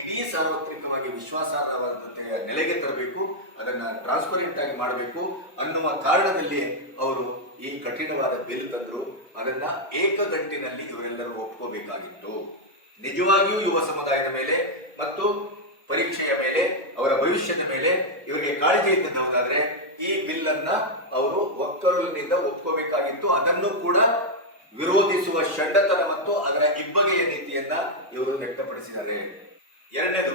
ಇಡೀ ಸಾರ್ವತ್ರಿಕವಾಗಿ ವಿಶ್ವಾಸಾರ್ಹವಾದಂತೆ ನೆಲೆಗೆ ತರಬೇಕು, ಅದನ್ನ ಟ್ರಾನ್ಸ್ಪರೆಂಟ್ ಆಗಿ ಮಾಡಬೇಕು ಅನ್ನುವ ಕಾರಣದಲ್ಲಿ ಅವರು ಈ ಕಠಿಣವಾದ ಬಿಲ್ ತಂದ್ರು. ಅದನ್ನ ಏಕಗಂಟಿನಲ್ಲಿ ಇವರೆಲ್ಲರೂ ಒಪ್ಕೋಬೇಕಾಗಿತ್ತು. ನಿಜವಾಗಿಯೂ ಯುವ ಸಮುದಾಯದ ಮೇಲೆ ಮತ್ತು ಪರೀಕ್ಷೆಯ ಮೇಲೆ, ಅವರ ಭವಿಷ್ಯದ ಮೇಲೆ ಇವರಿಗೆ ಕಾಳಜಿ ಇದ್ದದ್ದಾದ್ರೆ ಈ ಬಿಲ್ ಅನ್ನ ಅವರು ಒಕ್ಕಲಿನಿಂದ ಒಪ್ಕೋಬೇಕಾಗಿತ್ತು. ಅದನ್ನು ಕೂಡ ವಿರೋಧಿಸುವ ಷಡ್ಡತನ ಮತ್ತು ಅದರ ಇಬ್ಬಗೆಯ ನೀತಿಯನ್ನ ಇವರು ವ್ಯಕ್ತಪಡಿಸಿದ್ದಾರೆ. ಎರಡನೇದು,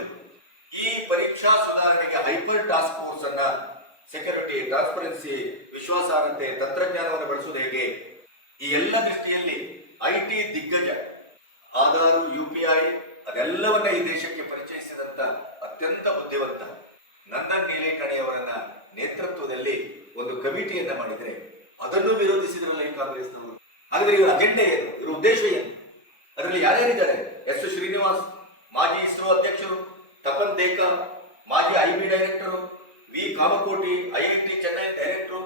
ಈ ಪರೀಕ್ಷಾ ಸುಧಾರಣೆಗೆ ಹೈಪರ್ ಟಾಸ್ಕ್ ಫೋರ್ಸ್ ಅನ್ನ ಸೆಕ್ಯೂರಿಟಿ, ಟ್ರಾನ್ಸ್ಪರೆನ್ಸಿ, ವಿಶ್ವಾಸಾರ್ಹತೆ, ತಂತ್ರಜ್ಞಾನವನ್ನು ಬಳಸುವುದು ಹೇಗೆ, ಈ ಎಲ್ಲ ದೃಷ್ಟಿಯಲ್ಲಿ ಐಟಿ ದಿಗ್ಗಜ ಆಧಾರ್, UPI ಅದೆಲ್ಲವನ್ನ ಈ ದೇಶಕ್ಕೆ ಪರಿಚಯಿಸಿದಂತ ಅತ್ಯಂತ ಬುದ್ಧಿವಂತ ನಂದನ್ ನೀಲೇಕಣಿಯವರನ್ನ ನೇತೃತ್ವದಲ್ಲಿ ಒಂದು ಕಮಿಟಿಯನ್ನ ಮಾಡಿದ್ರೆ ಅದನ್ನು ವಿರೋಧಿಸಿದ್ರಲ್ಲ ಈ ಕಾಂಗ್ರೆಸ್ನವರು. ಹಾಗಾದ್ರೆ ಇವರ ಅಜೆಂಡಾ ಏನು, ಇವರ ಉದ್ದೇಶ ಏನು? ಅದರಲ್ಲಿ ಯಾರ್ಯಾರಿದ್ದಾರೆ? S ಶ್ರೀನಿವಾಸ್, ಮಾಜಿ ಇಸ್ರೋ ಅಧ್ಯಕ್ಷರು, ತಪನ್ ದೇಕಾ, ಮಾಜಿ IB director, V Kamakoti, IIT Chennai director,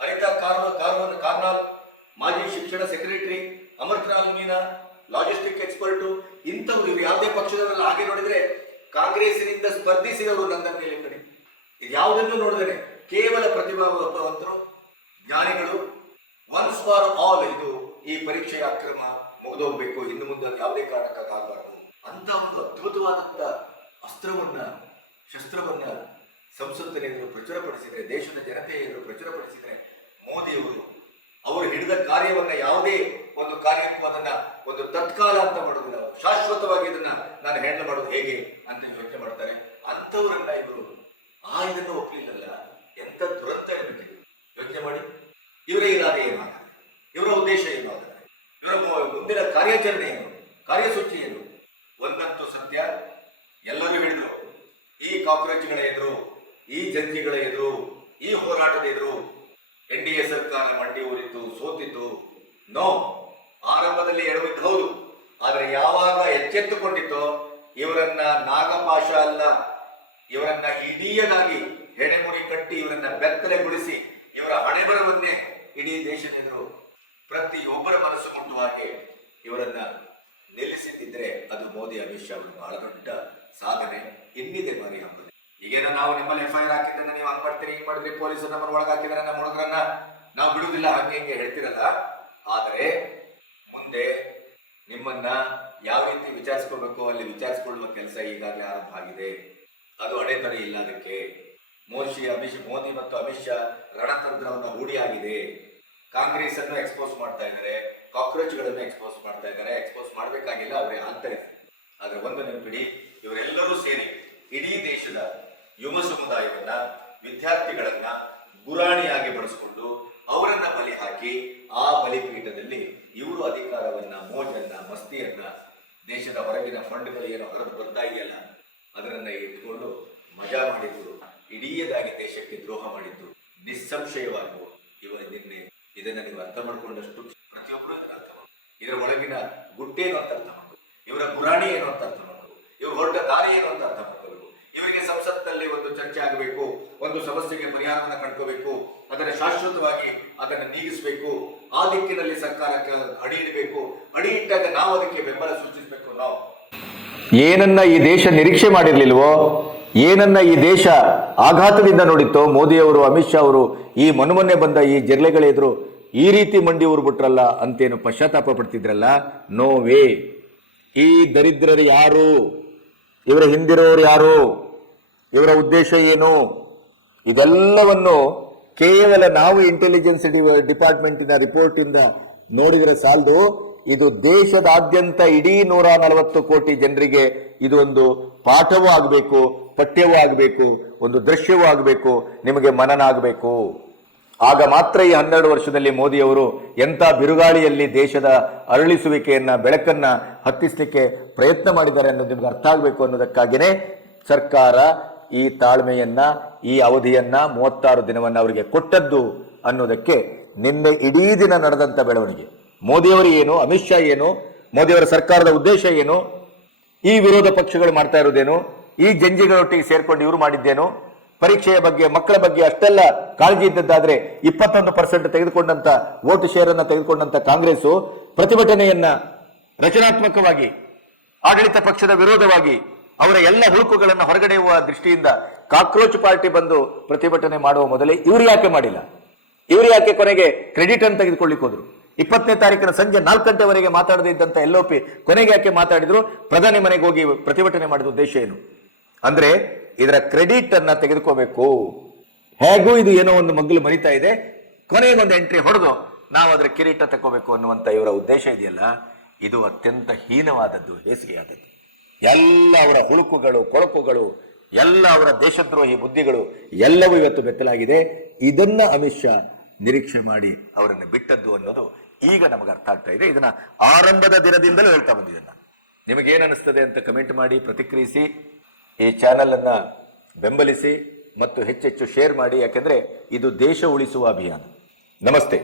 Anita Karnal, ಮಾಜಿ ಶಿಕ್ಷಣ secretary, Amritlal Meena, logistic expert, ಇಂಥವ್ರು ಇವರು ಯಾವುದೇ ಪಕ್ಷದವರೆಲ್ಲ ಹಾಗೆ ನೋಡಿದ್ರೆ ಕಾಂಗ್ರೆಸ್ನಿಂದ ಸ್ಪರ್ಧಿಸಿದವರು ನಂದನ್ ನೀಲೇಕಣಿ. ಇದು ಯಾವುದನ್ನು ನೋಡಿದರೆ ಕೇವಲ ಪ್ರತಿಭಾವಂತರು, ಜ್ಞಾನಿಗಳು, ಒನ್ಸ್ ಫಾರ್ ಆಲ್ ಇದು ಈ ಪರೀಕ್ಷೆಯ ಅಕ್ರಮ ಮುಗಿದೋಗ್ಬೇಕು, ಇನ್ನು ಮುಂದೆ ಯಾವುದೇ ಕಾರಣಕ್ಕಾಗಬಾರದು ಅಂತ ಒಂದು ಅದ್ಭುತವಾದಂತ ಅಸ್ತ್ರವನ್ನ, ಶಸ್ತ್ರವನ್ನ ಸಂಸತ್ತಿನ ಎದುರು ಪ್ರಚುರಪಡಿಸಿದರೆ, ದೇಶದ ಜನತೆಯ ಎದುರು ಪ್ರಚುರಪಡಿಸಿದರೆ ಮೋದಿಯವರು ಅವರು ಹಿಡಿದ ಕಾರ್ಯವನ್ನ ಯಾವುದೇ ಒಂದು ಕಾರ್ಯಕ್ಕೂ ಅದನ್ನ ಒಂದು ತತ್ಕಾಲ ಅಂತ ಮಾಡೋದಿಲ್ಲ, ಶಾಶ್ವತವಾಗಿ ಇದನ್ನ ನಾನು ಹ್ಯಾಂಡಲ್ ಮಾಡೋದು ಹೇಗೆ ಅಂತ ಯೋಚನೆ ಮಾಡ್ತಾರೆ. ಅಂಥವ್ರನ್ನ ಇವರು ಇದನ್ನು ಒಪ್ಪಲಿಲ್ಲಲ್ಲ, ಎಂತ ದುರಂತ ಇರಬೇಕಿದೆ ಯೋಚನೆ ಮಾಡಿ. ಇವರ ಇರಾದೆ ಏನಾಗುತ್ತೆ, ಇವರ ಉದ್ದೇಶ ಏನು, ಇವರ ಮುಂದಿನ ಕಾರ್ಯಾಚರಣೆ ಏನು, ಕಾರ್ಯಸೂಚಿ ಏನು, ಒಂದಂತೂ ಸತ್ಯ, ಎಲ್ಲರೂ ಹೇಳಿದ್ರು, ಈ ಕಾಕ್ರೋಚ್ಗಳ ಎದುರು, ಈ ಜಂಜಿಗಳ ಎದುರು, ಈ ಹೋರಾಟದ ಎದುರು NDA ಸರ್ಕಾರ ಮಂಡಿ ಊರಿತು, ಸೋತಿತು. ನೋ, ಆರಂಭದಲ್ಲಿ ಎಡವಿದ್ದು ಹೌದು, ಆದರೆ ಯಾವಾಗ ಎಚ್ಚೆತ್ತುಕೊಂಡಿತ್ತೋ ಇವರನ್ನ ನಾಗಪಾಶ ಅಲ್ಲ, ಇವರನ್ನ ಇಡೀಯದಾಗಿ ಹೆಡೆಮುರಿ ಕಟ್ಟಿ ಇವರನ್ನ ಬೆತ್ತಲೆಗೊಳಿಸಿ ಇವರ ಹಣೆಬರವನ್ನೇ ಇಡೀ ದೇಶದೆದುರು ಪ್ರತಿಯೊಬ್ಬರ ಮನಸ್ಸು ಮುಟ್ಟುವ ಹಾಗೆ ಇವರನ್ನ ನಿಲ್ಲಿಸಿದ್ದಿದ್ರೆ ಅದು ಮೋದಿ ಅಮಿತ್ ಶಾ ಅವರು ಬಹಳ ದೊಡ್ಡ ಸಾಧನೆ. ಇನ್ನಿದೆ ಮಾರಿ ಹಬ್ಬದ. ಈಗೇನೋ ನಾವು ನಿಮ್ಮಲ್ಲಿ FIR ಹಾಕಿದ್ರೆ ನೀವು ಹಂಗ್ ಮಾಡ್ತೀರಿ, ಹಿಂಗ್ ಮಾಡಿದ್ರಿ, ಪೊಲೀಸರು ನಮ್ಮನ್ನು ಒಳಗೆ ಹಾಕಿದ್ರೆ ನಮ್ಮ ಹುಡುಗರನ್ನ ನಾವು ಬಿಡುವುದಿಲ್ಲ, ಹಂಗೆ ಹಿಂಗೆ ಹೇಳ್ತಿರಲ್ಲ. ಆದರೆ ಮುಂದೆ ನಿಮ್ಮನ್ನ ಯಾವ ರೀತಿ ವಿಚಾರಿಸ್ಕೋಬೇಕು ಅಲ್ಲಿ ವಿಚಾರಿಸಿಕೊಳ್ಳುವ ಕೆಲಸ ಈಗಾಗಲೇ ಆರಂಭ ಆಗಿದೆ. ಅದು ಅಡೆತಡೆ ಇಲ್ಲ. ಅದಕ್ಕೆ ಮೋದಿ ಮತ್ತು ಅಮಿತ್ ಶಾ ರಣತಂತ್ರವನ್ನು ಹೂಡಿಯಾಗಿದೆ. ಕಾಂಗ್ರೆಸ್ ಅನ್ನು ಎಕ್ಸ್ಪೋಸ್ ಮಾಡ್ತಾ ಇದ್ದಾರೆ, ಕಾಕ್ರೋಚ್ಗಳನ್ನು ಎಕ್ಸ್ಪೋಸ್ ಮಾಡ್ತಾ ಇದ್ದಾರೆ. ಎಕ್ಸ್ಪೋಸ್ ಮಾಡಬೇಕಾಗಿಲ್ಲ, ಅವರೇ ಆಗ್ತಾರೆ. ಆದ್ರೆ ಒಂದು ನೆನಪಿಡಿ, ಇವರೆಲ್ಲರೂ ಸೇರಿ ಇಡೀ ದೇಶದ ಯುವ ಸಮುದಾಯವನ್ನ, ವಿದ್ಯಾರ್ಥಿಗಳನ್ನ ಗುರಾಣಿಯಾಗಿ ಬಳಸಿಕೊಂಡು ಅವರನ್ನ ಬಲಿ ಹಾಕಿ ಆ ಬಲಿಪೀಠದಲ್ಲಿ ಇವರು ಅಧಿಕಾರವನ್ನ, ಮೋಜನ್ನ, ಮಸ್ತಿಯನ್ನ, ದೇಶದ ಹೊರಗಿನ ಫಂಡ್ಗಳು ಏನೋ ಹೊರದು ಬರ್ತಾ ಇದೆಯಲ್ಲ ಅದರನ್ನ ಇಟ್ಕೊಂಡು ಮಜಾ ಮಾಡಿದ್ರು, ಇಡೀದಾಗಿ ದೇಶಕ್ಕೆ ದ್ರೋಹ ಮಾಡಿದ್ದು ನಿಸ್ಸಂಶಯವಾಗಿ ನಿನ್ನೆ ಇದನ್ನ ನೀವು ಅರ್ಥ ಮಾಡ್ಕೊಂಡಷ್ಟು ಪ್ರತಿಯೊಬ್ಬರು ಇದನ್ನ ಅರ್ಥ ಮಾಡ್ಕೊಂಡು ಇದರ ಒಳಗಿನ ಗುಟ್ಟೇನು ಅಂತ ಅರ್ಥ ಮಾಡ್ಕೊಂಡು, ಇವರ ಗುರಾಣಿ ಏನು ಅಂತ ಅರ್ಥ ಮಾಡ್ಕೊಂಡು, ಇವರು ಹೊರಟ ದಾರಿ ಏನು ಅಂತ ಅರ್ಥ ಮಾಡ್ಕೋಬೇಕು. ಇವರಿಗೆ ಸಂಸತ್ನಲ್ಲಿ ಒಂದು ಚರ್ಚೆ ಆಗಬೇಕು, ಒಂದು ಸಮಸ್ಯೆಗೆ ಪರಿಹಾರವನ್ನು ಕಂಡುಕೋಬೇಕು, ಅದನ್ನು ಶಾಶ್ವತವಾಗಿ ಅದನ್ನು ನೀಗಿಸಬೇಕು, ಆ ದಿಕ್ಕಿನಲ್ಲಿ ಸರ್ಕಾರಕ್ಕೆ ಅಡಿ ಇಡಬೇಕು. ಅಡಿ ಇಟ್ಟಾಗ ನಾವು ಅದಕ್ಕೆ ಬೆಂಬಲ ಸೂಚಿಸಬೇಕು. ನಾವು ಏನನ್ನ ಈ ದೇಶ ನಿರೀಕ್ಷೆ ಮಾಡಿರ್ಲಿಲ್ವೋ, ಏನನ್ನ ಈ ದೇಶ ಆಘಾತದಿಂದ ನೋಡಿತ್ತೋ, ಮೋದಿಯವರು, ಅಮಿತ್ ಶಾ ಅವರು ಈ ಮೊನ್ನೆ ಬಂದ ಈ ಜಿರ್ಲೆಗಳೆದ್ರು ಈ ರೀತಿ ಮಂಡಿ ಊರ್ಬಿಟ್ರಲ್ಲ ಅಂತೇನು ಪಶ್ಚಾತ್ತಾಪ ಪಡ್ತಿದ್ರಲ್ಲ, ನೋ ವೇ. ಈ ದರಿದ್ರರು ಯಾರು, ಇವರ ಹಿಂದಿರೋರು ಯಾರು, ಇವರ ಉದ್ದೇಶ ಏನು, ಇದೆಲ್ಲವನ್ನು ಕೇವಲ ನಾವು ಇಂಟೆಲಿಜೆನ್ಸ್ ಡಿಪಾರ್ಟ್ಮೆಂಟಿನ ರಿಪೋರ್ಟ್ ಇಂದ ನೋಡಿದರೆ ಸಾಲದು. ಇದು ದೇಶದಾದ್ಯಂತ ಇಡೀ 140 ಕೋಟಿ ಜನರಿಗೆ ಇದು ಒಂದು ಪಾಠವೂ ಆಗಬೇಕು, ಪಠ್ಯವೂ ಆಗಬೇಕು, ಒಂದು ದೃಶ್ಯವೂ ಆಗಬೇಕು, ನಿಮಗೆ ಮನನ ಆಗಬೇಕು. ಆಗ ಮಾತ್ರ ಈ 12 ವರ್ಷದಲ್ಲಿ ಮೋದಿಯವರು ಎಂಥ ಬಿರುಗಾಳಿಯಲ್ಲಿ ದೇಶದ ಅರಳಿಸುವಿಕೆಯನ್ನ, ಬೆಳಕನ್ನ ಹತ್ತಿಸಲಿಕ್ಕೆ ಪ್ರಯತ್ನ ಮಾಡಿದ್ದಾರೆ ಅನ್ನೋದು ನಿಮ್ಗೆ ಅರ್ಥ ಆಗಬೇಕು. ಅನ್ನೋದಕ್ಕಾಗಿಯೇ ಸರ್ಕಾರ ಈ ತಾಳ್ಮೆಯನ್ನ, ಈ ಅವಧಿಯನ್ನ, 36 ದಿನವನ್ನ ಅವರಿಗೆ ಕೊಟ್ಟದ್ದು ಅನ್ನೋದಕ್ಕೆ ನಿನ್ನೆ ಇಡೀ ದಿನ ನಡೆದಂತ ಬೆಳವಣಿಗೆ. ಮೋದಿಯವರು ಏನು, ಅಮಿತ್ ಶಾ ಏನು, ಮೋದಿಯವರ ಸರ್ಕಾರದ ಉದ್ದೇಶ ಏನು, ಈ ವಿರೋಧ ಪಕ್ಷಗಳು ಮಾಡ್ತಾ ಇರೋದೇನು, ಈ ಜಂಜಿಗಳೊಟ್ಟಿಗೆ ಸೇರ್ಕೊಂಡು ಇವರು ಮಾಡಿದ್ದೇನು, ಪರೀಕ್ಷೆಯ ಬಗ್ಗೆ, ಮಕ್ಕಳ ಬಗ್ಗೆ ಅಷ್ಟೆಲ್ಲ ಕಾಳಜಿ ಇದ್ದದ್ದಾದ್ರೆ 21% ತೆಗೆದುಕೊಂಡಂತ ವೋಟ್ ಶೇರ್ ಅನ್ನ ತೆಗೆದುಕೊಂಡಂತ ಕಾಂಗ್ರೆಸ್ ಪ್ರತಿಭಟನೆಯನ್ನ ರಚನಾತ್ಮಕವಾಗಿ, ಆಡಳಿತ ಪಕ್ಷದ ವಿರೋಧವಾಗಿ, ಅವರ ಎಲ್ಲ ಹುಳುಕುಗಳನ್ನು ಹೊರಗಡೆಯುವ ದೃಷ್ಟಿಯಿಂದ ಕಾಕ್ರೋಚ್ ಪಾರ್ಟಿ ಬಂದು ಪ್ರತಿಭಟನೆ ಮಾಡುವ ಮೊದಲೇ ಇವರು ಯಾಕೆ ಮಾಡಿಲ್ಲ? ಇವರು ಯಾಕೆ ಕೊನೆಗೆ ಕ್ರೆಡಿಟ್ ಅನ್ನು ತೆಗೆದುಕೊಳ್ಳಿಕ್ಕೆ ಹೋದ್ರು? 20ನೇ ತಾರೀಕಿನ ಸಂಜೆ 4 ಗಂಟೆವರೆಗೆ ಮಾತಾಡದೇ ಇದ್ದಂತ LOP ಕೊನೆಗೆ ಯಾಕೆ ಮಾತಾಡಿದ್ರು? ಪ್ರಧಾನಿ ಮನೆಗೆ ಹೋಗಿ ಪ್ರತಿಭಟನೆ ಮಾಡಿದ ಉದ್ದೇಶ ಏನು ಅಂದ್ರೆ ಇದರ ಕ್ರೆಡಿಟ್ ಅನ್ನ ತೆಗೆದುಕೋಬೇಕು. ಹೇಗೂ ಇದು ಏನೋ ಒಂದು ಮಗ್ಗಲು ಮರಿತಾ ಇದೆ, ಕೊನೆಗೊಂದು ಎಂಟ್ರಿ ಹೊಡೆದು ನಾವು ಅದರ ಕಿರೀಟ ತಗೋಬೇಕು ಅನ್ನುವಂತ ಇವರ ಉದ್ದೇಶ ಇದೆಯಲ್ಲ, ಇದು ಅತ್ಯಂತ ಹೀನವಾದದ್ದು, ಹೇಸಿಗೆಯಾದದ್ದು. ಎಲ್ಲ ಅವರ ಹುಳುಕುಗಳು, ಕೊಳಕುಗಳು, ಎಲ್ಲ ಅವರ ದೇಶದ್ರೋಹಿ ಬುದ್ಧಿಗಳು ಎಲ್ಲವೂ ಇವತ್ತು ಬೆತ್ತಲಾಗಿದೆ. ಇದನ್ನ ಅಮಿತ್ ಶಾ ನಿರೀಕ್ಷೆ ಮಾಡಿ ಅವರನ್ನು ಬಿಟ್ಟದ್ದು ಅನ್ನೋದು ಈಗ ನಮಗೆ ಅರ್ಥ ಆಗ್ತಾ ಇದೆ. ಇದನ್ನ ಆರಂಭದ ದಿನದಿಂದಲೂ ಹೇಳ್ತಾ ಬಂದಿದ್ದನ್ನ. ನಿಮಗೇನು ಅನಿಸ್ತದೆ ಅಂತ ಕಮೆಂಟ್ ಮಾಡಿ, ಪ್ರತಿಕ್ರಿಯಿಸಿ, ಈ ಚಾನೆಲ್ ಅನ್ನ ಬೆಂಬಲಿಸಿ ಮತ್ತು ಹೆಚ್ಚೆಚ್ಚು ಶೇರ್ ಮಾಡಿ. ಯಾಕೆಂದ್ರೆ ಇದು ದೇಶ ಉಳಿಸುವ ಅಭಿಯಾನ. ನಮಸ್ತೆ.